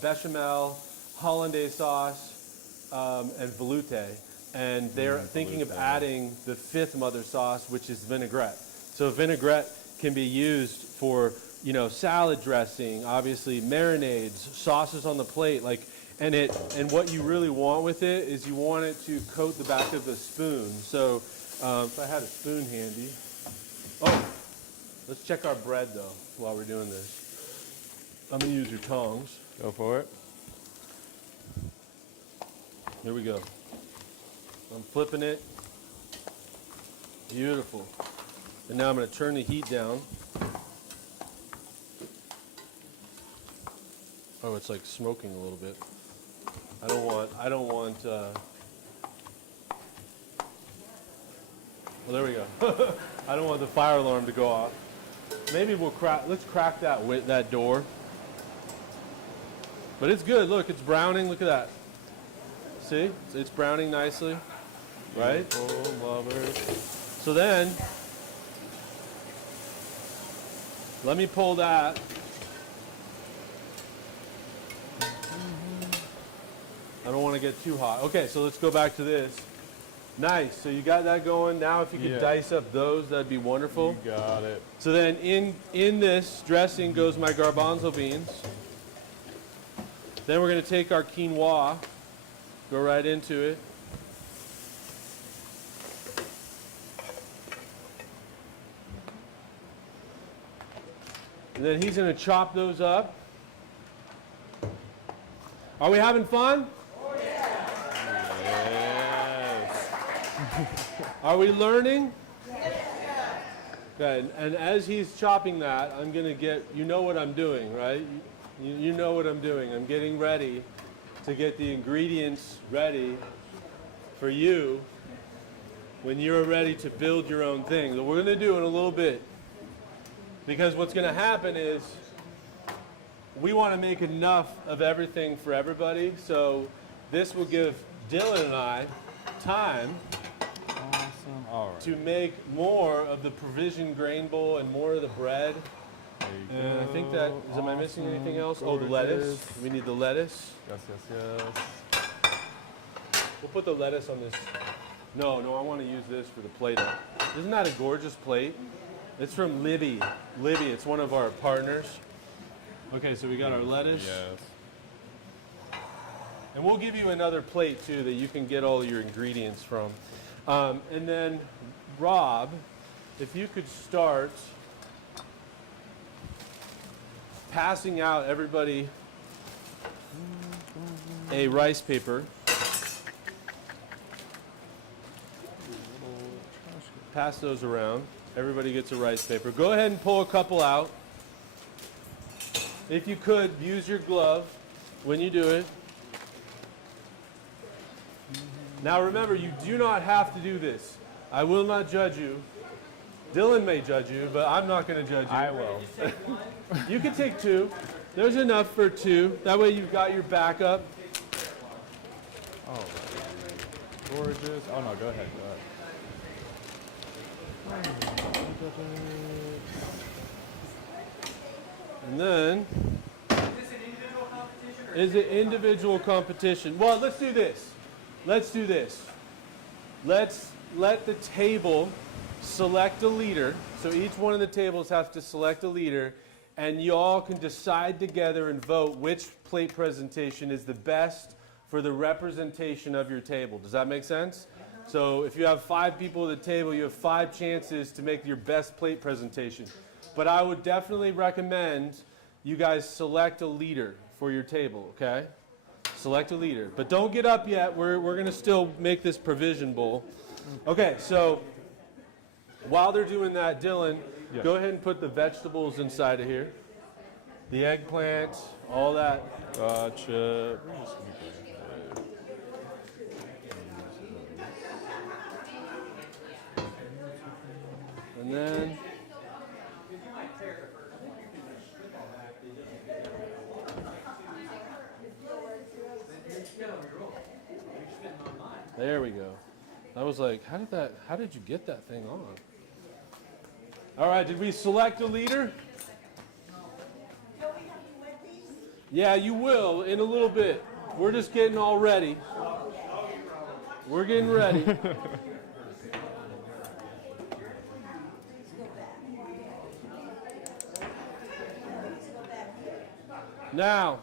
bechamel, hollandaise sauce, and velouté. And they're thinking of adding the fifth mother sauce, which is vinaigrette. So vinaigrette can be used for, salad dressing, obviously marinades, sauces on the plate, and what you really want with it is you want it to coat the back of the spoon. So if I had a spoon handy. Oh, let's check our bread though while we're doing this. I'm gonna use your tongs. Go for it. Here we go. I'm flipping it. Beautiful. And now I'm gonna turn the heat down. Oh, it's smoking a little bit. I don't want, well, there we go. I don't want the fire alarm to go off. Maybe let's crack that door. But it's good, look, it's browning, look at that. See, it's browning nicely, right? Oh, lovers. So then, let me pull that. I don't want to get too hot. Okay, so let's go back to this. Nice. So you got that going. Now if you could Yeah. dice up those, that'd be wonderful. You got it. So then in this dressing goes my garbanzo beans. Then we're going to take our quinoa, go right into it. And then he's going to chop those up. Are we having fun? Yes. Are we learning? Good. And as he's chopping that, I'm going to get, you know what I'm doing, right? You know what I'm doing. I'm getting ready to get the ingredients ready for you when you're ready to build your own thing. So we're going to do it a little bit. Because what's going to happen is we want to make enough of everything for everybody. So this will give Dylan and I time Awesome. All right. to make more of the provision grain bowl and more of the bread. There you And I think that, am I missing Awesome. anything else? Oh, the lettuce. Gorgeous. We need the lettuce. Yes, yes, yes. We'll put the lettuce on this. No, I want to use this for the plate. Isn't that a gorgeous plate? It's from Libby. Libby, it's one of our partners. Okay, so we got our lettuce. Yes. And we'll give you another plate too that you can get all your ingredients from. And then, Rob, if you could start passing out everybody a rice paper. Pass those around. Everybody gets a rice paper. Go ahead and pull a couple out. If you could, use your glove when you do it. Now remember, you do not have to do this. I will not judge you. Dylan may judge you, but I'm not going to judge you. I will. You can take two. There's enough for two. That way you've got your backup. Oh, gorgeous. Oh no, go ahead. Go ahead. And then, is it individual competition? Well, let's do this. Let's do this. Let's let the table select a leader. So each one of the tables has to select a leader, and y'all can decide together and vote which plate presentation is the best for the representation of your table. Does that make sense? So if you have 5 people at the table, you have 5 chances to make your best plate presentation. But I would definitely recommend you guys select a leader for your table, okay? Select a leader. But don't get up yet. We're going to still make this provision bowl. Okay, so while they're doing that, Dylan, Yes. go ahead and put the vegetables inside of here. The eggplant, all that. Gotcha. And then there we go. I was like, how did you get that thing on? All right, did we select a leader? Yeah, you will in a little bit. We're just getting all ready. We're getting ready. Now,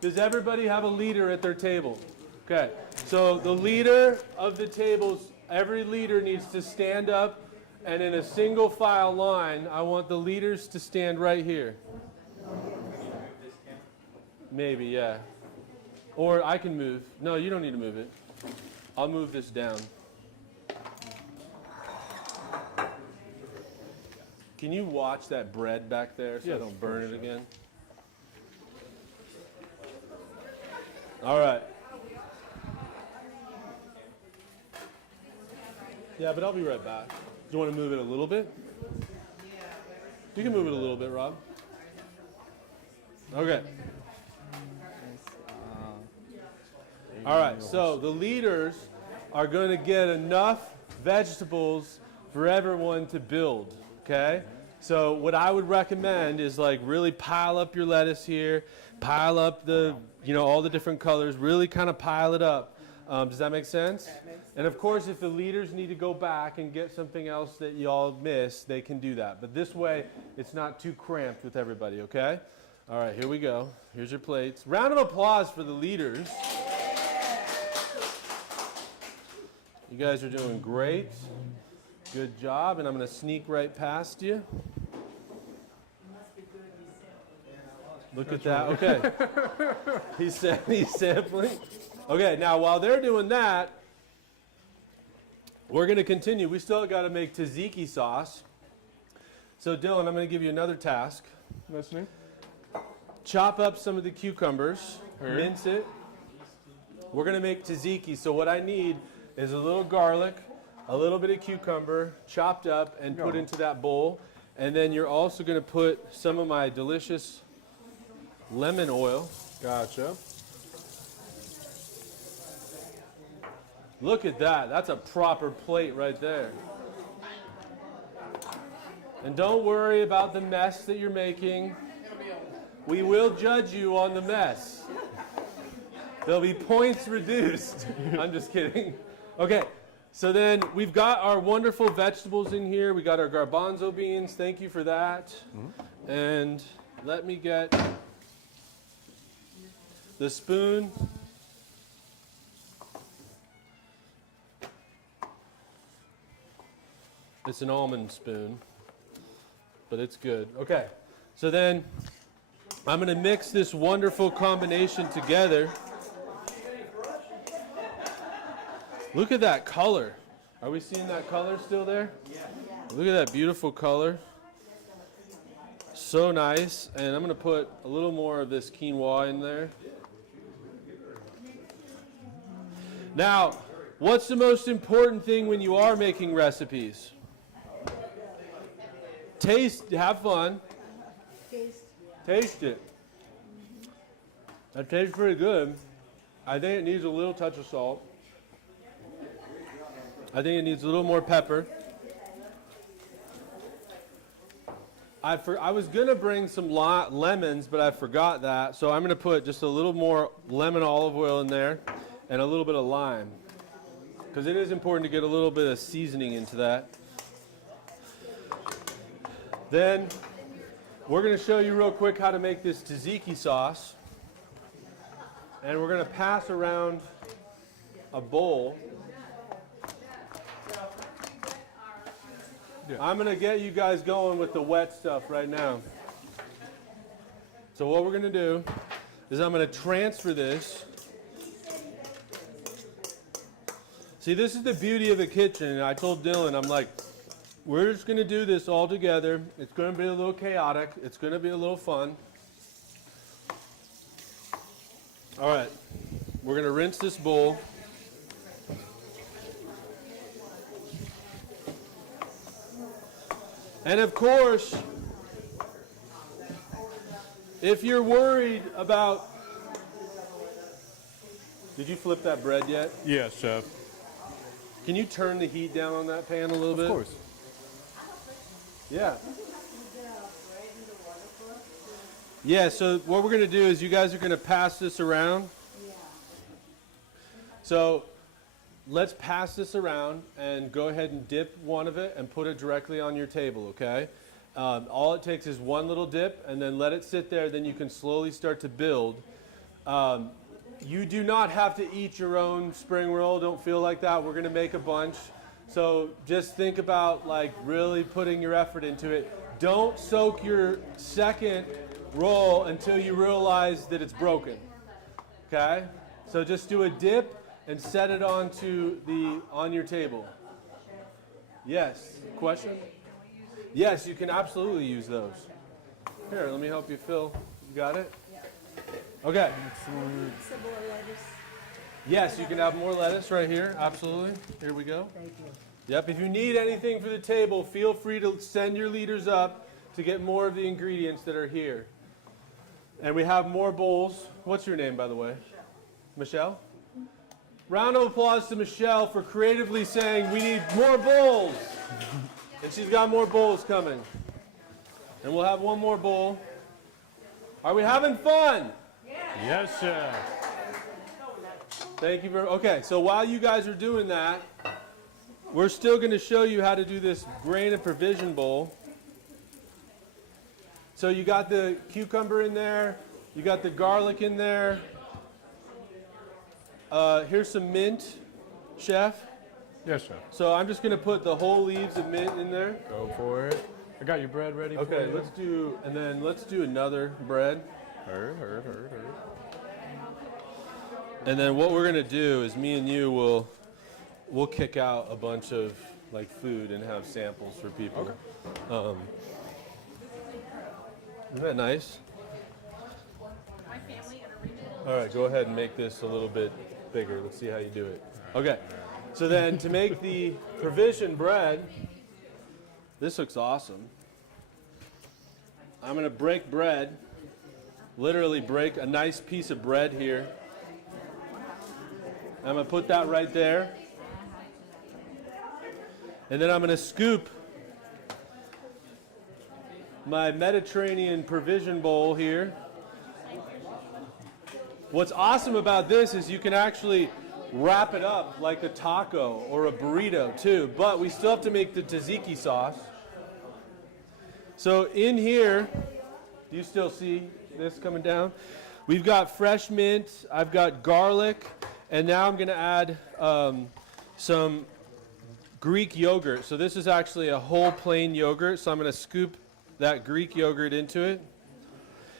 does everybody have a leader at their table? Okay, so the leader of the tables, every leader needs to stand up, and in a single file line, I want the leaders to stand right here. Maybe, yeah. Or I can move. No, you don't need to move it. I'll move this down. Can you watch that bread back there so I Yes, don't burn it again? All right. Yeah, but I'll be right back. Do you want to move it a little bit? You can move it a little bit, Rob. Okay. All right, so the leaders are going to get enough vegetables for everyone to build, okay? So what I would recommend is like really pile up your lettuce here, pile up the, all the different colors, really kind of pile it up. Does that make sense? And of course, if the leaders need to go back and get something else that y'all missed, they can do that. But this way, it's not too cramped with everybody, okay? All right, here we go. Here's your plates. Round of applause for the leaders. You guys are doing great. Good job. And I'm going to sneak right past you. Look at that. Okay. He's sampling. Okay, now while they're doing that, we're going to continue. We still got to make tzatziki sauce. So Dylan, I'm going to give you another task. Listening. Chop up some of the cucumbers, mince it. We're going to make tzatziki. So what I need is a little garlic, a little bit of cucumber, chopped up and put into that bowl. And then you're also going to put some of my delicious lemon oil. Gotcha. Look at that. That's a proper plate right there. And don't worry about the mess that you're making. We will judge you on the mess. There'll be points reduced. I'm just kidding. Okay, so then we've got our wonderful vegetables in here. We got our garbanzo beans. Thank you for that. And let me get the spoon. It's an almond spoon, but it's good. Okay, so then I'm going to mix this wonderful combination together. Look at that color. Are we seeing that color still there? Yeah. Look at that beautiful color. So nice. And I'm going to put a little more of this quinoa in there. Now, what's the most important thing when you are making recipes? Taste, have fun. Taste it. That tastes pretty good. I think it needs a little touch of salt. I think it needs a little more pepper. I was going to bring some lemons, but I forgot that. So I'm going to put just a little more lemon olive oil in there and a little bit of lime. Because it is important to get a little bit of seasoning into that. Then we're going to show you real quick how to make this tzatziki sauce. And we're going to pass around a bowl. I'm going to get you guys going with the wet stuff right now. So what we're going to do is I'm going to transfer this. See, this is the beauty of a kitchen. I told Dylan, I'm like, we're just going to do this all together. It's going to be a little chaotic. It's going to be a little fun. All right. We're going to rinse this bowl. And of course, if you're worried about... Did you flip that bread yet? Yes, Chef. Can you turn the heat down on that pan a little bit? Of course. Yeah. Yeah, so what we're going to do is you guys are going to pass this around. So let's pass this around and go ahead and dip one of it and put it directly on your table, okay? All it takes is one little dip and then let it sit there. Then you can slowly start to build. You do not have to eat your own spring roll. Don't feel like that. We're going to make a bunch. So just think about like really putting your effort into it. Don't soak your second roll until you realize that it's broken. Okay? So just do a dip and set it on your table. Yes. Question? Yes, you can absolutely use those. Here, let me help you fill. You got it? Okay. Yes, you can have more lettuce right here. Absolutely. Here we go. Thank you. Yep, if you need anything for the table, feel free to send your leaders up to get more of the ingredients that are here. And we have more bowls. What's your name, by the way? Michelle? Round of applause to Michelle for creatively saying we need more bowls. And she's got more bowls coming. And we'll have one more bowl. Are we having fun? Yes, Chef. Thank you very much. Okay, so while you guys are doing that, we're still going to show you how to do this grain of provision bowl. So you got the cucumber in there, you got the garlic in there. Here's some mint, Chef. Yes, Chef. So I'm just going to put the whole leaves of mint in there. Go for it. I got your bread ready for you. Okay, let's do another bread. Heard. And then what we're gonna do is me and you we'll kick out a bunch of like food and have samples for people. Okay. Isn't that nice? My family in a region. All right, go ahead and make this a little bit bigger. Let's see how you do it. Okay. So then to make the provision bread, this looks awesome. I'm gonna break bread. Literally break a nice piece of bread here. I'm going to put that right there. And then I'm going to scoop my Mediterranean provision bowl here. What's awesome about this is you can actually wrap it up like a taco or a burrito too, but we still have to make the tzatziki sauce. So in here, do you still see this coming down? We've got fresh mint, I've got garlic, and now I'm going to add some Greek yogurt. So this is actually a whole plain yogurt, so I'm going to scoop that Greek yogurt into it.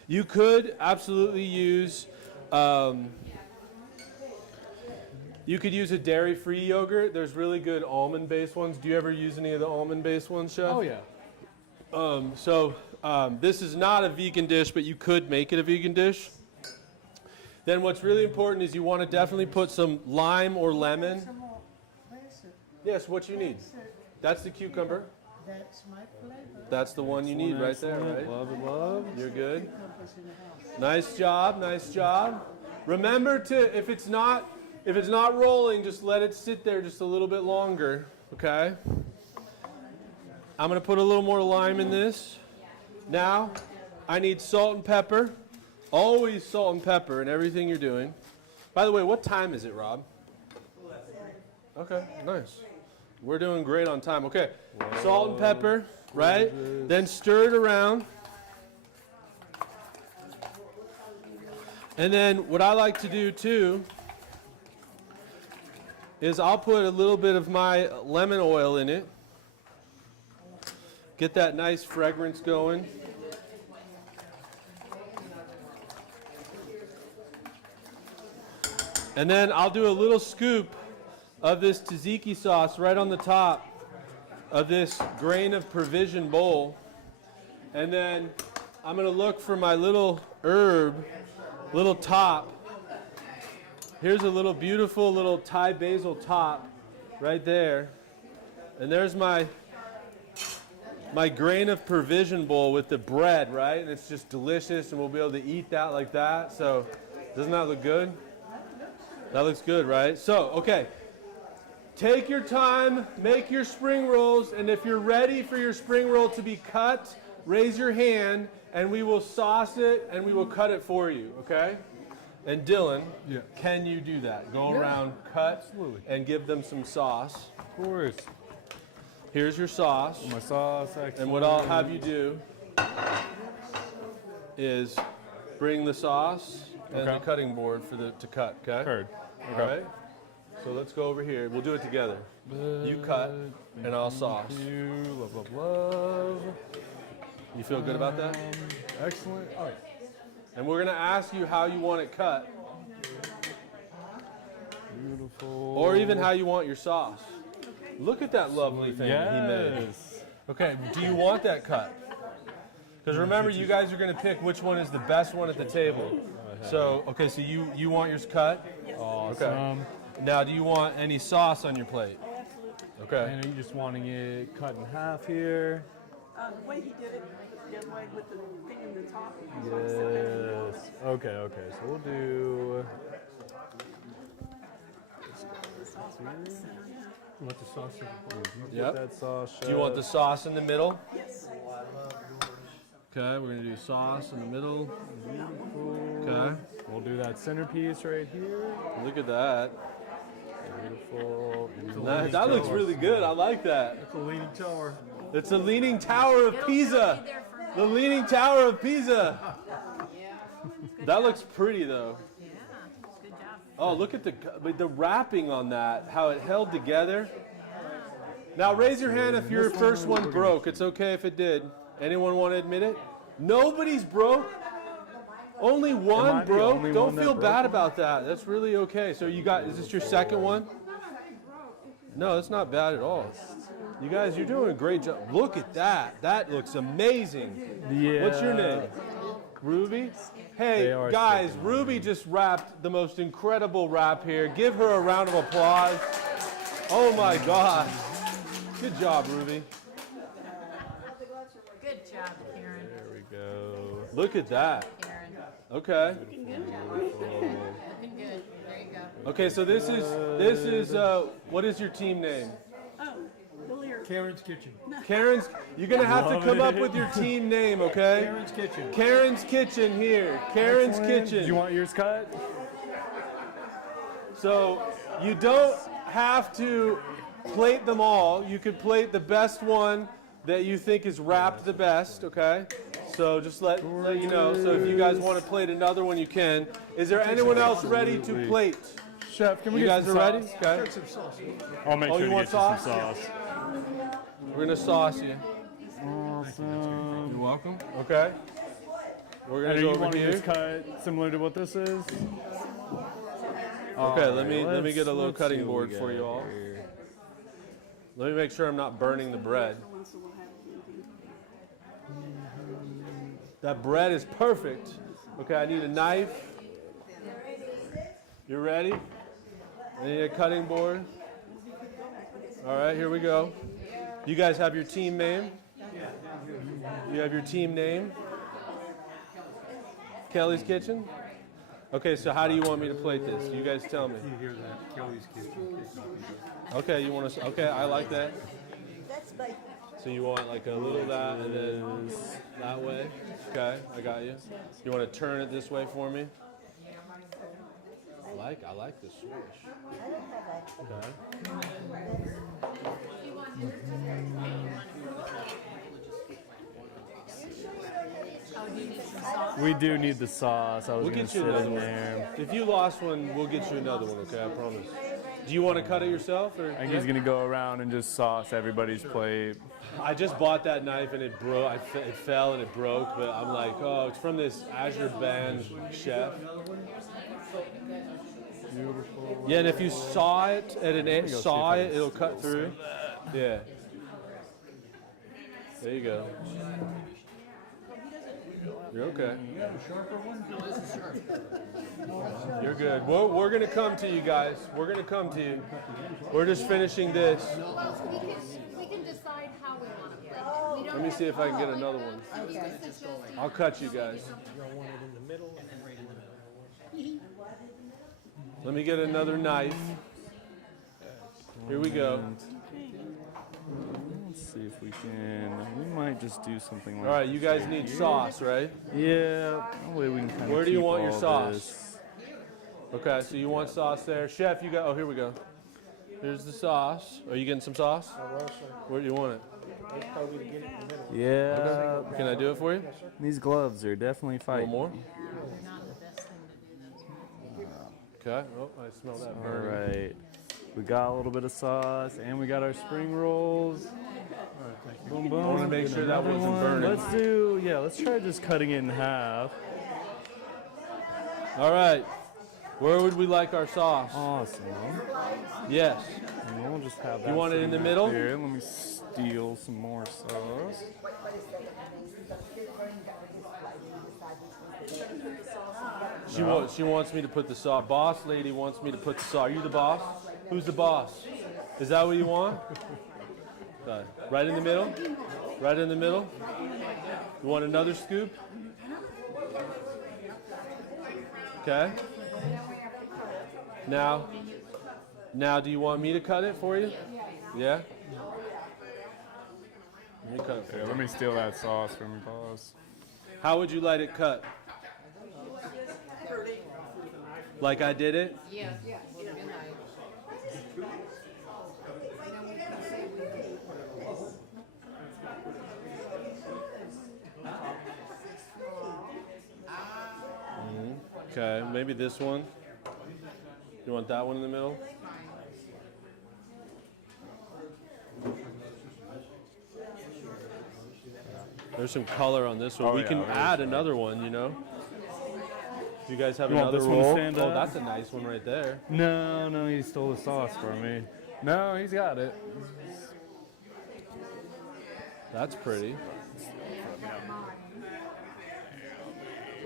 You could absolutely use, you could use a dairy-free yogurt. There's really good almond-based ones. Do you ever use any of the almond-based ones, Chef? Oh, yeah. This is not a vegan dish, but you could make it a vegan dish. Then what's really important is you want to definitely put some lime or lemon. Where's it? Yes, what you need. That's the cucumber. That's my flavor. That's the one you need right there, right? Love it, love. You're good. Cucumbers in the house. Nice job, nice job. Remember to, if it's not rolling, just let it sit there just a little bit longer, okay? I'm going to put a little more lime in this. Now, I need salt and pepper. Always salt and pepper in everything you're doing. By the way, what time is it, Rob? Okay, nice. We're doing great on time. Okay, salt and pepper, right? Then stir it around. And then what I like to do too is I'll put a little bit of my lemon oil in it. Get that nice fragrance going. And then I'll do a little scoop of this tzatziki sauce right on the top of this grain of provision bowl. And then I'm going to look for my little herb, little top. Here's a little beautiful little Thai basil top right there. And there's my grain of provision bowl with the bread, right? And it's just delicious, and we'll be able to eat that like that. So doesn't that look good? That looks good, right? So, okay. Take your time, make your spring rolls, and if you're ready for your spring roll to be cut, raise your hand, and we will sauce it, and we will cut it for you, okay? And Dylan, can you do that? Go around, cut, and give them some sauce. Of course. Here's your sauce. My sauce, excellent. And what I'll have you do is bring the sauce and the cutting board to cut, okay? Heard. All right. So let's go over here. We'll do it together. You cut, and I'll sauce. You, love. You feel good about that? Excellent. All right. And we're going to ask you how you want it cut. Beautiful. Or even how you want your sauce. Look at that lovely thing that he made. Yes. Okay, do you want that cut? Because remember, you guys are going to pick which one is the best one at the table. So, okay, so you want yours cut? Awesome. Okay. Now, do you want any sauce on your plate? Okay. And are you just wanting it cut in half here? The way he did it, the other way with the thing in the top. Yes. Okay. So we'll do. You want the sauce? Yep. That sauce. Do you want the sauce in the middle? Yes. Okay, we're gonna do sauce in the middle. Okay, We'll do that centerpiece right here. look at that. Beautiful. That looks really good. I like that. It's a leaning tower. It's the Leaning Tower of Pisa. The Leaning Tower of Pisa. That looks pretty though. Yeah, good job. Oh, look at the wrapping on that. How it held together. Now raise your hand if your first one broke. It's okay if it did. Anyone want to admit it? Nobody's broke. Only one broke. Don't feel bad about that. That's really okay. So you got, is this your second one? No, that's not bad at all. You guys, you're doing a great job. Look at that. That looks amazing. Yeah. What's your name? Ruby? Hey, They are guys, sticking. Ruby just wrapped the most incredible wrap here. Give her a round of applause. Oh my God. Good job, Ruby. Good job, Karen. There we go. Look at that. Karen. Okay. Looking good. There you go. Okay, so this is what is your team name? Oh, Hilliard. Karen's Kitchen. Karen's, you're gonna have to come up with your team name, okay? Karen's Kitchen. Karen's Kitchen here. Karen's Excellent. Kitchen. Do you want yours cut? So you don't have to plate them all. You could plate the best one that you think is wrapped the best, okay? So just let you know. So if you guys want to plate another one, you can. Is there anyone else ready to plate? Chef, can we You get guys are some ready? sauce? Okay. I'll make Oh, sure you to want get you some sauce? sauce. We're gonna sauce you. Awesome. You're welcome. Okay. We're gonna And go you over want here. this cut similar to what this is? Okay, let me Alright, get a little let's see cutting what we board for got you all. here. Let me make sure I'm not burning the bread. That bread is perfect. Okay, I need a knife. You ready? I need a cutting board. All right, here we go. You guys have your team name? You have your team name? Kelly's Kitchen? Okay, so how do you want me to plate this? You guys tell me. You hear that? Kelly's Kitchen. Okay, you want to, okay, I like that. That's my So you want like a little of that and then that way? Okay, I got you. You want to turn it this way for me? I like this swish. Okay. Oh, do you need some sauce? We do need the sauce. I was We'll gonna get you sit another in one. there. If you lost one, we'll get you another one, okay? I promise. Do you want to cut it yourself? Or? I think he's gonna go around and just sauce everybody's plate. I just bought that knife and it broke. It fell and it broke, but I'm like, oh, it's from this Azure Band chef. Beautiful. Yeah, and if you saw it at an go see if I can it'll cut through. Yeah. There you go. You're okay. You're good. We're gonna come to you guys. We're gonna come to you. We're just finishing this. Well, we can decide how we want to play it. We don't Let me see if I can get another one. I'll cut you guys. Let me get another knife. Here we go. Let's see if we can. We might just do something like. All right, you guys need sauce, right? Yeah. That way we can kind of. Where do you keep want your all sauce? this. Okay, so you want sauce there. Chef, you got, oh, here we go. Here's the sauce. Are you getting some sauce? Where do you want it? Yeah. Can I do it for you? These gloves are definitely One fighting. more? Not the best thing to do those. Okay. Oh, I smell that All burning. right. We got a little bit of sauce, and we got our spring rolls. Boom, boom. I wanna make Get sure that another wasn't one. burning. Let's try just cutting it in half. All right. Where would we like our sauce? Awesome. Yes. And we'll just have that. You want it in the sitting middle? right there. Let me steal some more sauce. She wants me to put the sauce. Boss lady wants me to put the sauce. Are you the boss? Who's the boss? Is that what you want? Okay. Right in the middle? Right in the middle? You want another scoop? Okay. Now, do you want me to cut it for you? Yeah? Let me cut it for Here, you. let me steal that sauce from your boss. How would you like it cut? Like I did it? Yes. Okay, maybe this one. You want that one in the middle? There's some color on this one. Oh, We yeah, can there's add that. another one, you know? You guys have You want another this one to roll? stand Oh, up? that's a nice one right there. No, he stole the sauce from me. No, he's got it. That's pretty.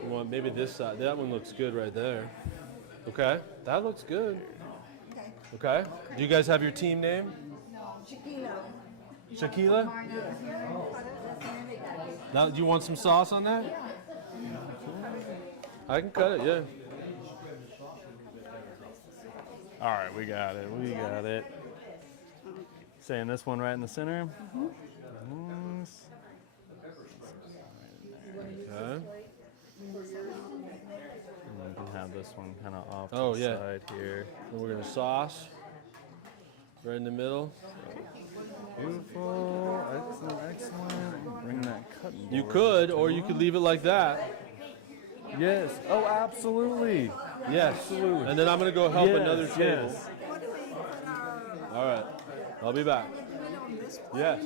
You want maybe this side? That one looks good right there. Okay, that looks good. Okay. Do you guys have your team name? Shaquila. Now, do you want some sauce on that? I can cut it. Yeah. All right, we got it. Saying this one right in the center. Okay. And we can have this one kind of off Oh, to the yeah. side here. And we're gonna sauce right in the middle. Beautiful, excellent. Bring that cutting board. You could, or you could leave it like that. Yes. Oh, absolutely. Yes. Absolutely. And then I'm gonna go help Yes, another table. yes. What do we put our, All right. I'll be back. do it on this one? Yes.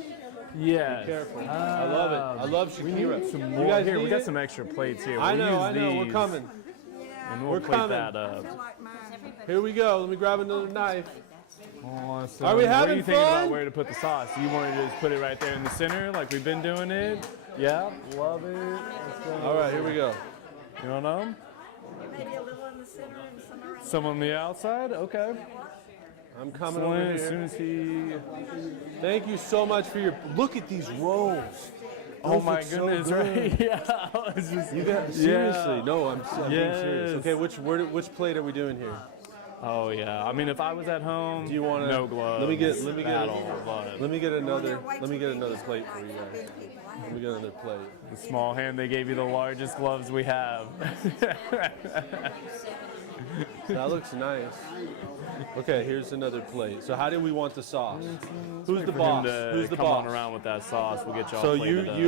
Yes. Careful. I love it. I love We Shakira. need some You more. guys Here, need we got it? some extra plates here. I We'll know. use I know. We're these, coming. And Yeah, we'll We're plate coming. that up. I feel like mine. Here we go. Let me grab another knife. Awesome. Are we What are having you thinking fun? about where to put the sauce? You want to just put it right there in the center like we've been doing it? Yeah, love it. Let's go. All right. Here we go. You want them? Maybe a little in the center and some around. Some on the outside? Okay. I'm coming over Excellent. As soon here. as he... Thank you so much for your. Look at these rolls. Oh Those my look so goodness, good. right? Yeah. It's just, You got seriously? Yeah. No, I'm being serious. Yes. Okay, which plate are we doing here? Oh yeah. I mean, if I was at home, Do you want no gloves. Let me get another plate for you guys. Let me get another plate. The small hand, they gave you the largest gloves we have. That looks nice. Okay, here's another plate. So how do we want the sauce? Who's the For him boss? to Who's the come on boss? around with that sauce. We'll get y'all So plated up.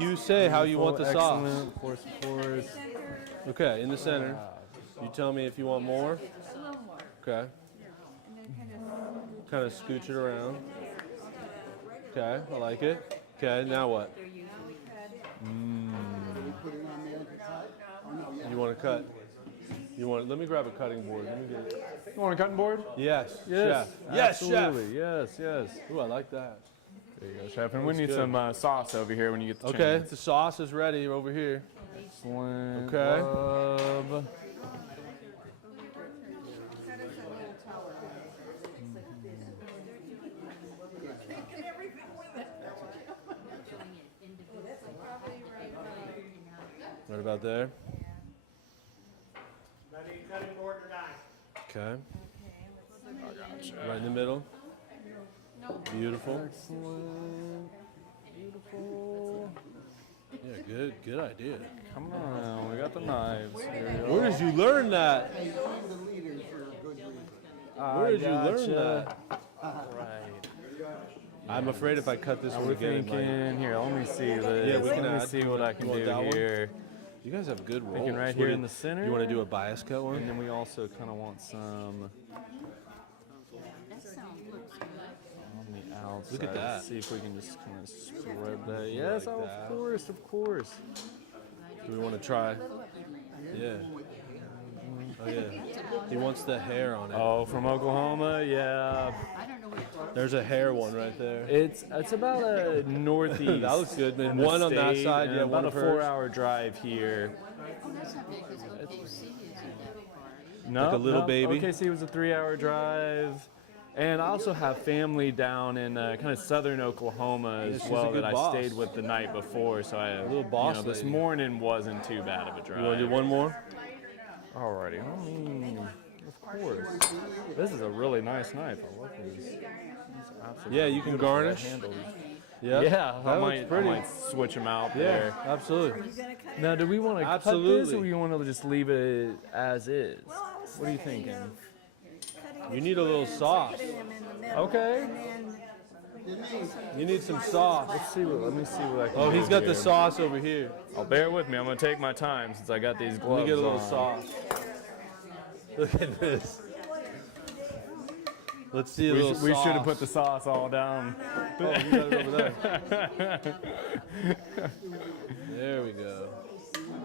you say how you want the sauce. Excellent. Of course. Okay, in the center. You tell me if you want more. Okay. Kind of scooch it around. Okay, I like it. Okay, now what? You want to cut? Let me grab a cutting board. Let me get it. You want a cutting board? Yes, Yes. chef. Yes, Absolutely. Yes. Ooh, I like that. There you go, chef. And we Looks need good. some sauce over here when you get the Okay, chance. the sauce is ready over here. Excellent. Okay. Love. Right about there. Okay. Right in the middle. Beautiful. Excellent. Beautiful. Yeah, good idea. Come on, we got the knives. Here we go. Where did you learn that? Where did you learn Gotcha. that? Right. I'm afraid if I cut this one We're again, it might- thinking here. Let me see this. Yeah, we can Let me add. see what I can You want do that one? here. you guys have good rolls. Thinking right What here do in the center. You want to do a bias cut And one? then we also kind of want some on the outside. Look at that. Let's see if we can just kind of spread that. Yes, Like oh, that. of course. Do we want to try? Yeah. Oh yeah. He wants the hair on it. Oh, from Oklahoma, yeah. There's a hair one right there. It's about a northeast. That looks good, man. in the One on that state, side, and yeah, about one a of hers. 4-hour drive here. No, Like a little no. baby? OKC was a 3-hour drive. And I also have family down in kind of southern Oklahoma as she's a well good that boss. I stayed with the night before. So I, little boss this lady. morning wasn't too bad of a drive. You want to do one more? Alrighty, I mean, of course. This is a really nice knife. I love these. Yeah, you can garnish. Handles. Yeah. Yeah, That I looks might pretty. switch them out Yeah, there. absolutely. Are you gonna cut it? Now, do we want to cut this, Absolutely. or we want to just leave it as is? Well, I was What are you thinking thinking? of cutting You the need a little ends and sauce. putting them in the middle, Okay. and then You need some sauce. Let's see. Let me see what I can Oh, do he's got here. the sauce over here. Oh, bear with me. I'm gonna take my time since I got these Let gloves me get a little on. sauce. Look at this. Let's see a We, little sh- we sauce. should have put the sauce all down. Oh, you got it over there. There we go.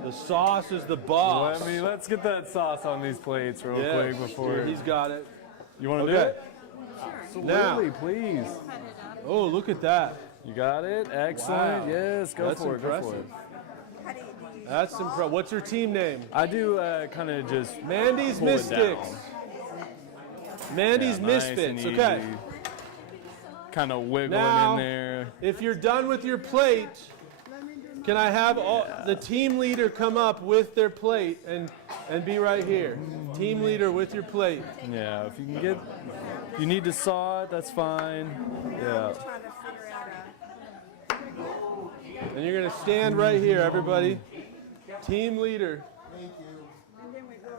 The sauce is the boss. Let's get that sauce on these plates real Yeah, quick before. here, he's got it. You want to Okay. do it? Absolutely, please. Oh, look at that. You got it. Excellent. Wow. Yes, go That's for it. Go for impressive. it. how do you That's impressive. What's your team name? I do kind of just Mandy's pull it Mystics. down. Mandy's Yeah, nice and Misfits. easy. Okay. Kind of wiggling Now- in there. If you're done with your plate, can I have the team leader come up with their plate and be right here? Team leader with your plate. Yeah, if you can get, you need to saw it, that's fine. Yeah. trying to figure out And you're going to stand right here, everybody. Team leader. and then we go,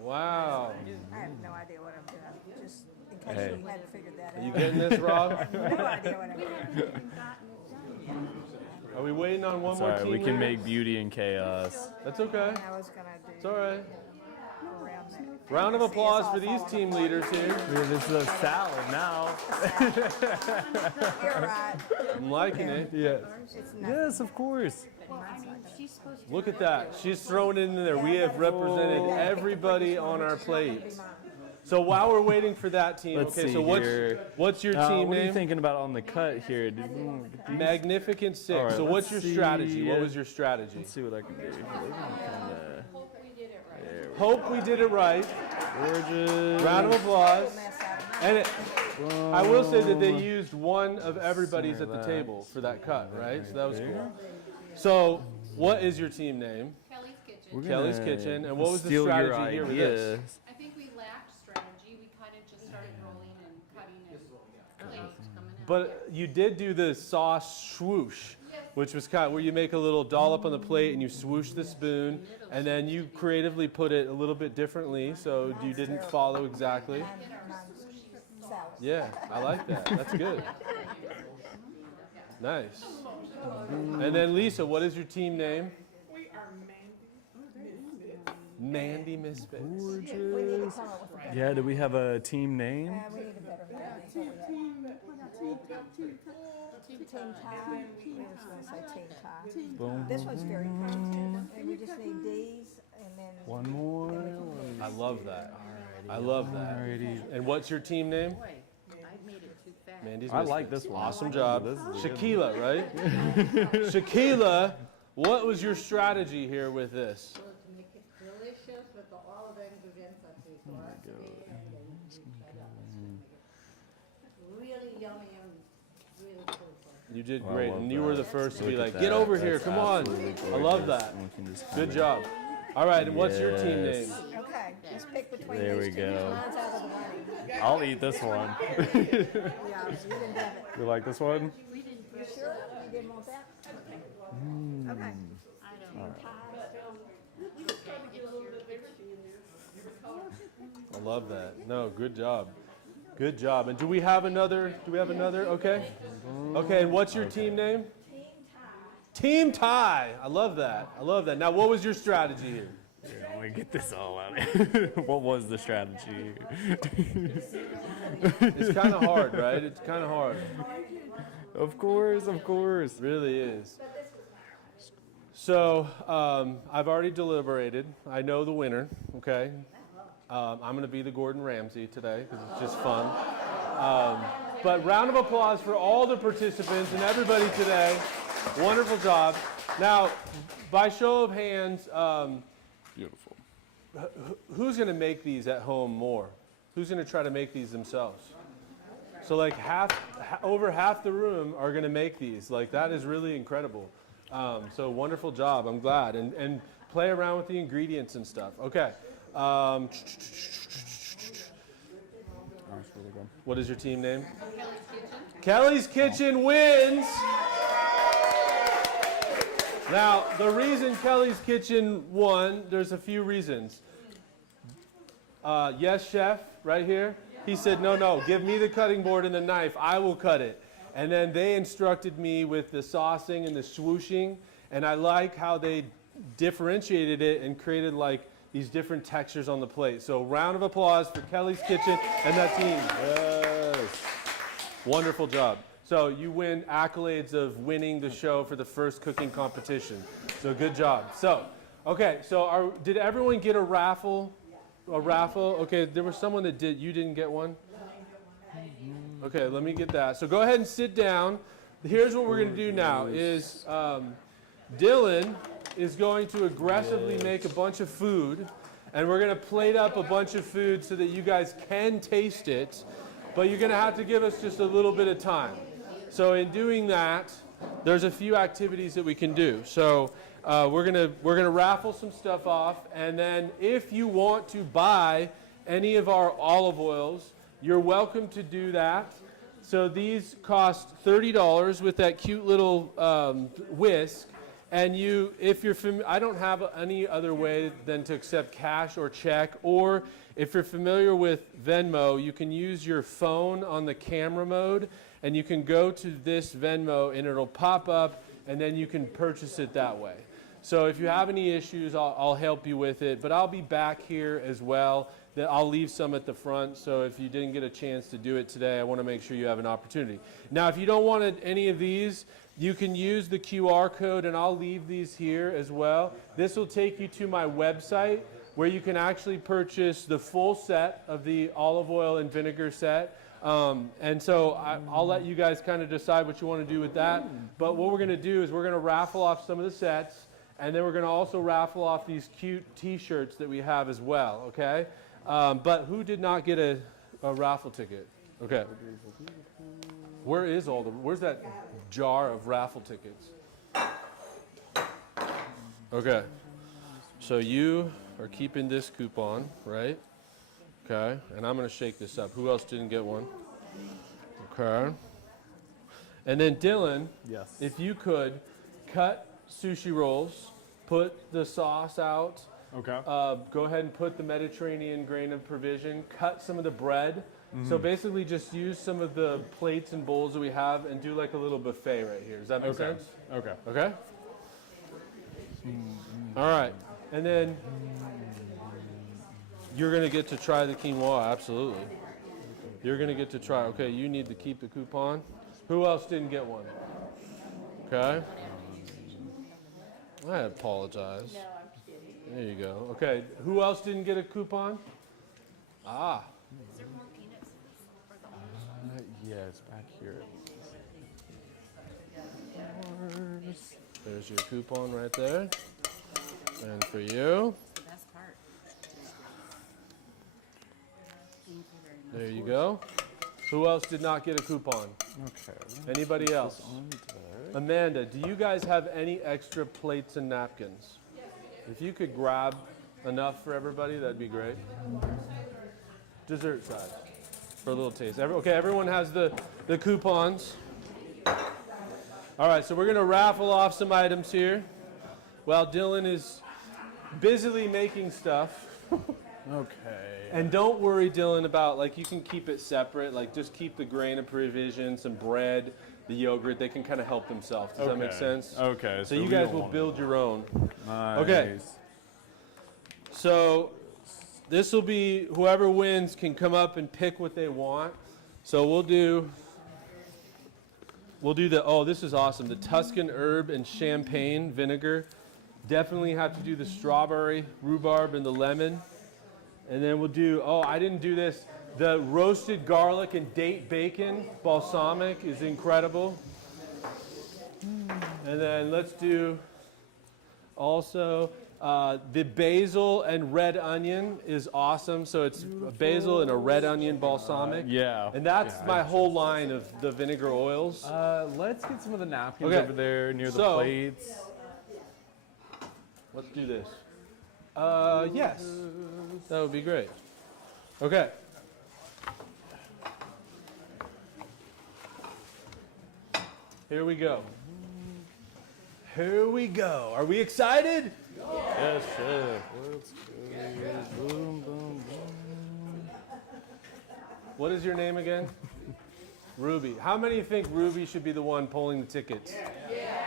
Wow. I have no idea what I'm doing, just in case Hey. you hadn't figured that Are you out. getting this, Rob? No idea what I'm doing. Are we waiting on one more Sorry, team we can leader? make beauty in chaos. That's okay. I was gonna do It's all right. around there. Round of See, it's applause all for these falling team apart. leaders here. Yeah, this is a salad now. You're right, I'm liking it. Yes. it's nothing. Yes, of course. Look at that. She's throwing it in there. We have represented everybody on our plate. So while we're waiting for that team, Let's okay, see so here. what's your team What are you name? thinking about on the cut here? Did we want to get these? Magnificent Six. All right, So what's your let's strategy? see, What was your strategy? Let's see what I can do. Hope we did it right. Gorgeous. Round of applause. Mess out of And I will say that they used one of everybody's at the table for that cut, right? So that was cool. So what is your team name? Kelly's Kitchen. We're Kelly's gonna Kitchen. And what was the steal your strategy here with this? ideas. I think we lacked strategy. We kind of just started rolling and cutting and plates coming out. But you did do the sauce swoosh, which was kind of where you make a little dollop on the plate and you swoosh the spoon, and then you creatively put it a little bit differently, so you didn't follow exactly. salad. Yeah, I like that. That's good. Nice. And then Lisa, what is your team name? We are Mandy Misfits. We need to come up with a better, Yeah, do we have a team name? we need a better name. Team tie, we was gonna say team tie. Boom. This one's very pretty, and we just need these, and then. One more. I love that. I love that. Alrighty. And what's your team name? Boy, I made it too fast. Mandy's I like Misfits. this one. Awesome job. This is a good Shaquila, right? Shaquila, what was your strategy here with this? So to make it delicious with all of the ingredients that we got. Really yummy and really cool. You did I great, love and you were the that. first to be Look at like, "Get that. over here, That's come on!" absolutely I love gorgeous. that. And we can just Good kinda- job. All right, and what's your team Yes. name? Okay, just pick between There these we two, go. mine's out of the way. I'll eat this one. Yeah, you didn't have it. You like this one? You sure? You didn't want that? Okay. I love that. No, good job. Good job. And do we have another? Okay. Okay, and what's your team name? Team Tie. I love that. I love that. Now, what was your strategy here? Here, let me get this all out. What was the strategy? It's kind of hard, right? It's kind of hard. Of course, of course. It really is. So, I've already deliberated. I know the winner, okay? I'm going to be the Gordon Ramsay today because it's just fun. But round of applause for all the participants and everybody today. Wonderful job. Now, by show of hands, Beautiful. who's going to make these at home more? Who's going to try to make these themselves? So like over half the room are going to make these. Like that is really incredible. So wonderful job. I'm glad. And play around with the ingredients and stuff. Okay. What is your team name? Kelly's Kitchen. Kelly's Kitchen wins. Now, the reason Kelly's Kitchen won, there's a few reasons. Yes, chef, right here. He said, no, give me the cutting board and the knife. I will cut it. And then they instructed me with the saucing and the swooshing. And I like how they differentiated it and created like these different textures on the plate. So round of applause for Kelly's Kitchen and that team. Yes. Wonderful job. So you win accolades of winning the show for the first cooking competition. So good job. So, okay, so did everyone get a raffle? A raffle? Okay, there was someone that did. You didn't get one? Okay, let me get that. So go ahead and sit down. Here's what we're going to do now is Dylan is going to aggressively make a bunch of food, and we're going to plate up a bunch of food so that you guys can taste it, but you're going to have to give us just a little bit of time. So in doing that, there's a few activities that we can do. So we're gonna raffle some stuff off, and then if you want to buy any of our olive oils, you're welcome to do that. So these cost $30 with that cute little whisk. And if you're I don't have any other way than to accept cash or check, or if you're familiar with Venmo, you can use your phone on the camera mode, and you can go to this Venmo, and it'll pop up, and then you can purchase it that way. So if you have any issues, I'll help you with it, but I'll be back here as well. I'll leave some at the front, so if you didn't get a chance to do it today, I want to make sure you have an opportunity. Now, if you don't want any of these, you can use the QR code, and I'll leave these here as well. This will take you to my website, where you can actually purchase the full set of the olive oil and vinegar set. And so I'll let you guys kind of decide what you want to do with that. But what we're going to do is we're going to raffle off some of the sets, and then we're going to also raffle off these cute T-shirts that we have as well, okay? But who did not get a raffle ticket? Okay. Where's that jar of raffle tickets? Okay. So you are keeping this coupon, right? Okay. And I'm going to shake this up. Who else didn't get one? Okay. And then Dylan, Yes. if you could cut sushi rolls, put the sauce out. Okay. Go ahead and put the Mediterranean grain of provision. Cut some of the bread. So basically just use some of the plates and bowls that we have and do like a little buffet right here. Does that make sense? Okay. Okay? All right. And then you're going to get to try the quinoa, absolutely. You're going to get to try. Okay, you need to keep the coupon. Who else didn't get one? Okay. I apologize. No, I'm kidding. There you go. Okay, who else didn't get a coupon? Ah. Is there more peanuts for the Yeah, it's back here. There's your coupon right there. And for you, best part? Thank you very much. there you go. Who else did not get a coupon? Okay. Anybody else? On there. Amanda, do you guys have any extra plates and napkins? If you could grab enough for everybody, that'd be great. Dessert side for a little taste. Okay, everyone has the coupons. All right, so we're going to raffle off some items here while Dylan is busily making stuff. Okay. And don't worry, Dylan, about, like, you can keep it separate. Like, just keep the grain of provision, some bread, the yogurt. They can kind of help themselves. Does that make sense? Okay. So you guys will build your own. Nice. Okay. So this will be, whoever wins can come up and pick what they want. So we'll do this is awesome, the Tuscan herb and champagne vinegar. Definitely have to do the strawberry, rhubarb, and the lemon. And then we'll do, I didn't do this, the roasted garlic and date bacon balsamic is incredible. And then let's do also the basil and red onion is awesome. So it's a basil and a red onion balsamic. Yeah. And that's my whole line of the vinegar oils. Let's get some of the napkins Okay. over there near the So- plates. Let's do this. Yes. That would be great. Okay. Here we go. Here we go. Are we excited? Yes, sir. Let's go. Boom, boom, boom. What is your name again? Ruby. How many think Ruby should be the one pulling the tickets? Yeah.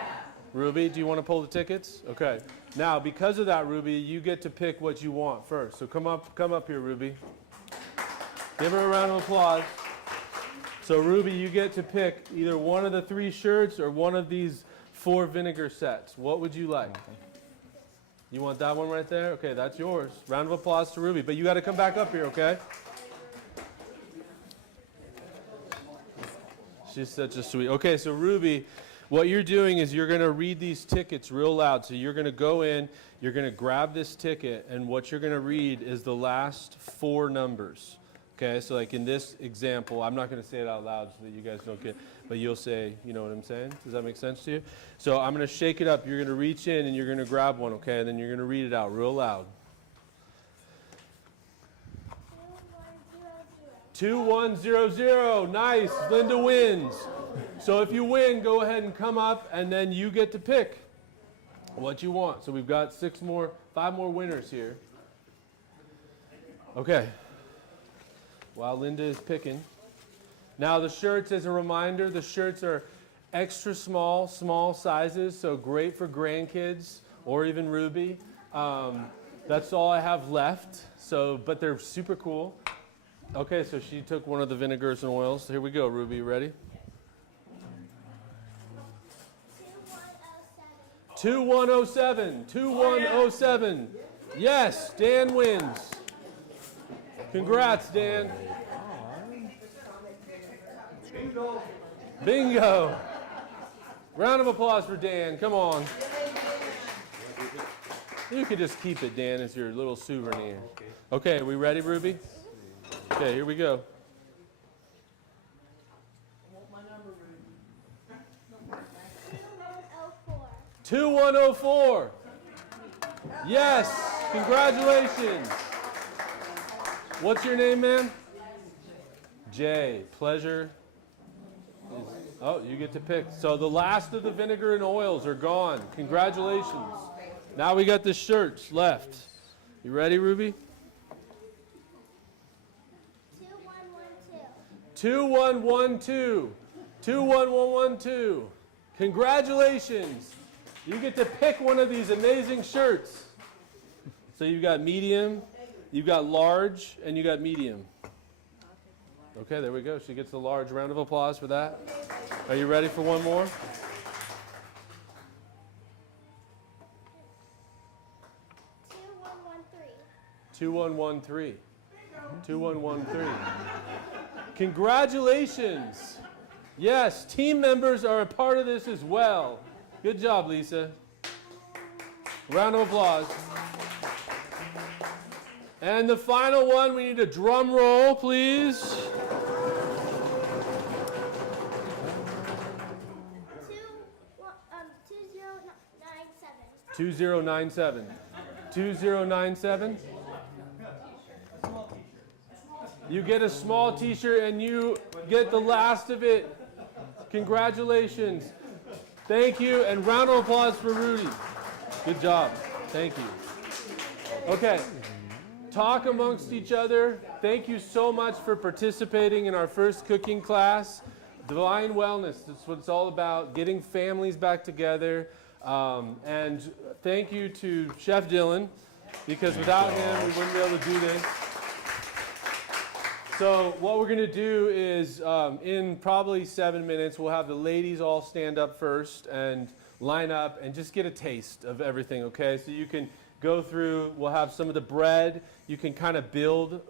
Ruby, do you want to pull the tickets? Okay. Now, because of that, Ruby, you get to pick what you want first. So come up here, Ruby. Give her a round of applause. So Ruby, you get to pick either one of the 3 shirts or one of these 4 vinegar sets. What would you like? You want that one right there? Okay, that's yours. Round of applause to Ruby. But you got to come back up here, okay? She's such a sweet. Okay, so Ruby, what you're doing is you're going to read these tickets real loud. So you're going to go in, you're going to grab this ticket, and what you're going to read is the last 4 numbers. Okay, so like in this example, I'm not going to say it out loud so that you guys don't get, but you'll say, you know what I'm saying? Does that make sense to you? So I'm going to shake it up. You're going to reach in and you're going to grab one, okay? And then you're going to read it out real loud. 2100. Nice. Linda wins. So if you win, go ahead and come up, and then you get to pick what you want. So we've got 5 more winners here. Okay. While Linda is picking. Now the shirts, as a reminder, the shirts are extra small sizes, so great for grandkids or even Ruby. That's all I have left. So, but they're super cool. Okay, so she took one of the vinegars and oils. Here we go, Ruby. You ready? 2107. 2107. Yes, Dan wins. Congrats, Dan. Bingo. Round of applause for Dan. Come on. You could just keep it, Dan, as your little souvenir. Okay, are we ready, Ruby? Okay, here we go. 2104. Yes, congratulations. What's your name, ma'am? Jay. Pleasure. Oh, you get to pick. So the last of the vinegar and oils are gone. Congratulations. Now we got the shirts left. You ready, Ruby? 2112. 21112. Congratulations. You get to pick one of these amazing shirts. So you've got medium, you've got large, and you got medium. Okay, there we go. She gets a large. Round of applause for that. Are you ready for one more? 2113. 2113. Congratulations. Yes, team members are a part of this as well. Good job, Lisa. Round of applause. And the final one, we need a drum roll, please. 2097. 2097. You get a small t-shirt and you get the last of it. Congratulations. Thank you, and round of applause for Rudy. Good job. Thank you. Okay. Talk amongst each other. Thank you so much for participating in our first cooking class. Divine Wellness, that's what it's all about, getting families back together. And thank you to Chef Dylan, because without him, we wouldn't be able to do this. So what we're going to do is, in probably 7 minutes, we'll have the ladies all stand up first and line up and just get a taste of everything, okay? So you can go through, we'll have some of the bread. You can kind of build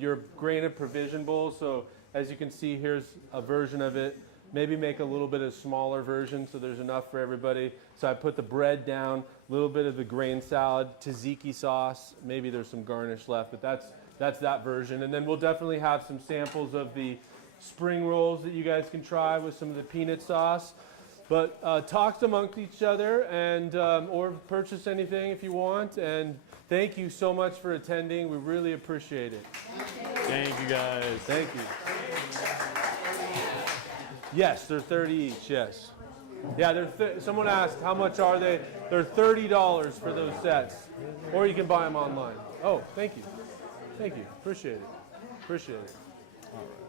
your grain of provision bowl. So as you can see, here's a version of it. Maybe make a little bit of smaller version so there's enough for everybody. So I put the bread down, a little bit of the grain salad, tzatziki sauce. Maybe there's some garnish left, but that's that version. And then we'll definitely have some samples of the spring rolls that you guys can try with some of the peanut sauce. But talk amongst each other and or purchase anything if you want. And thank you so much for attending. We really appreciate it. Thank you, guys. Thank you. Yes, they're 30 each, yes. Yeah, someone asked how much are they? They're $30 for those sets, or you can buy them online. Oh, thank you, appreciate it, appreciate it. All right.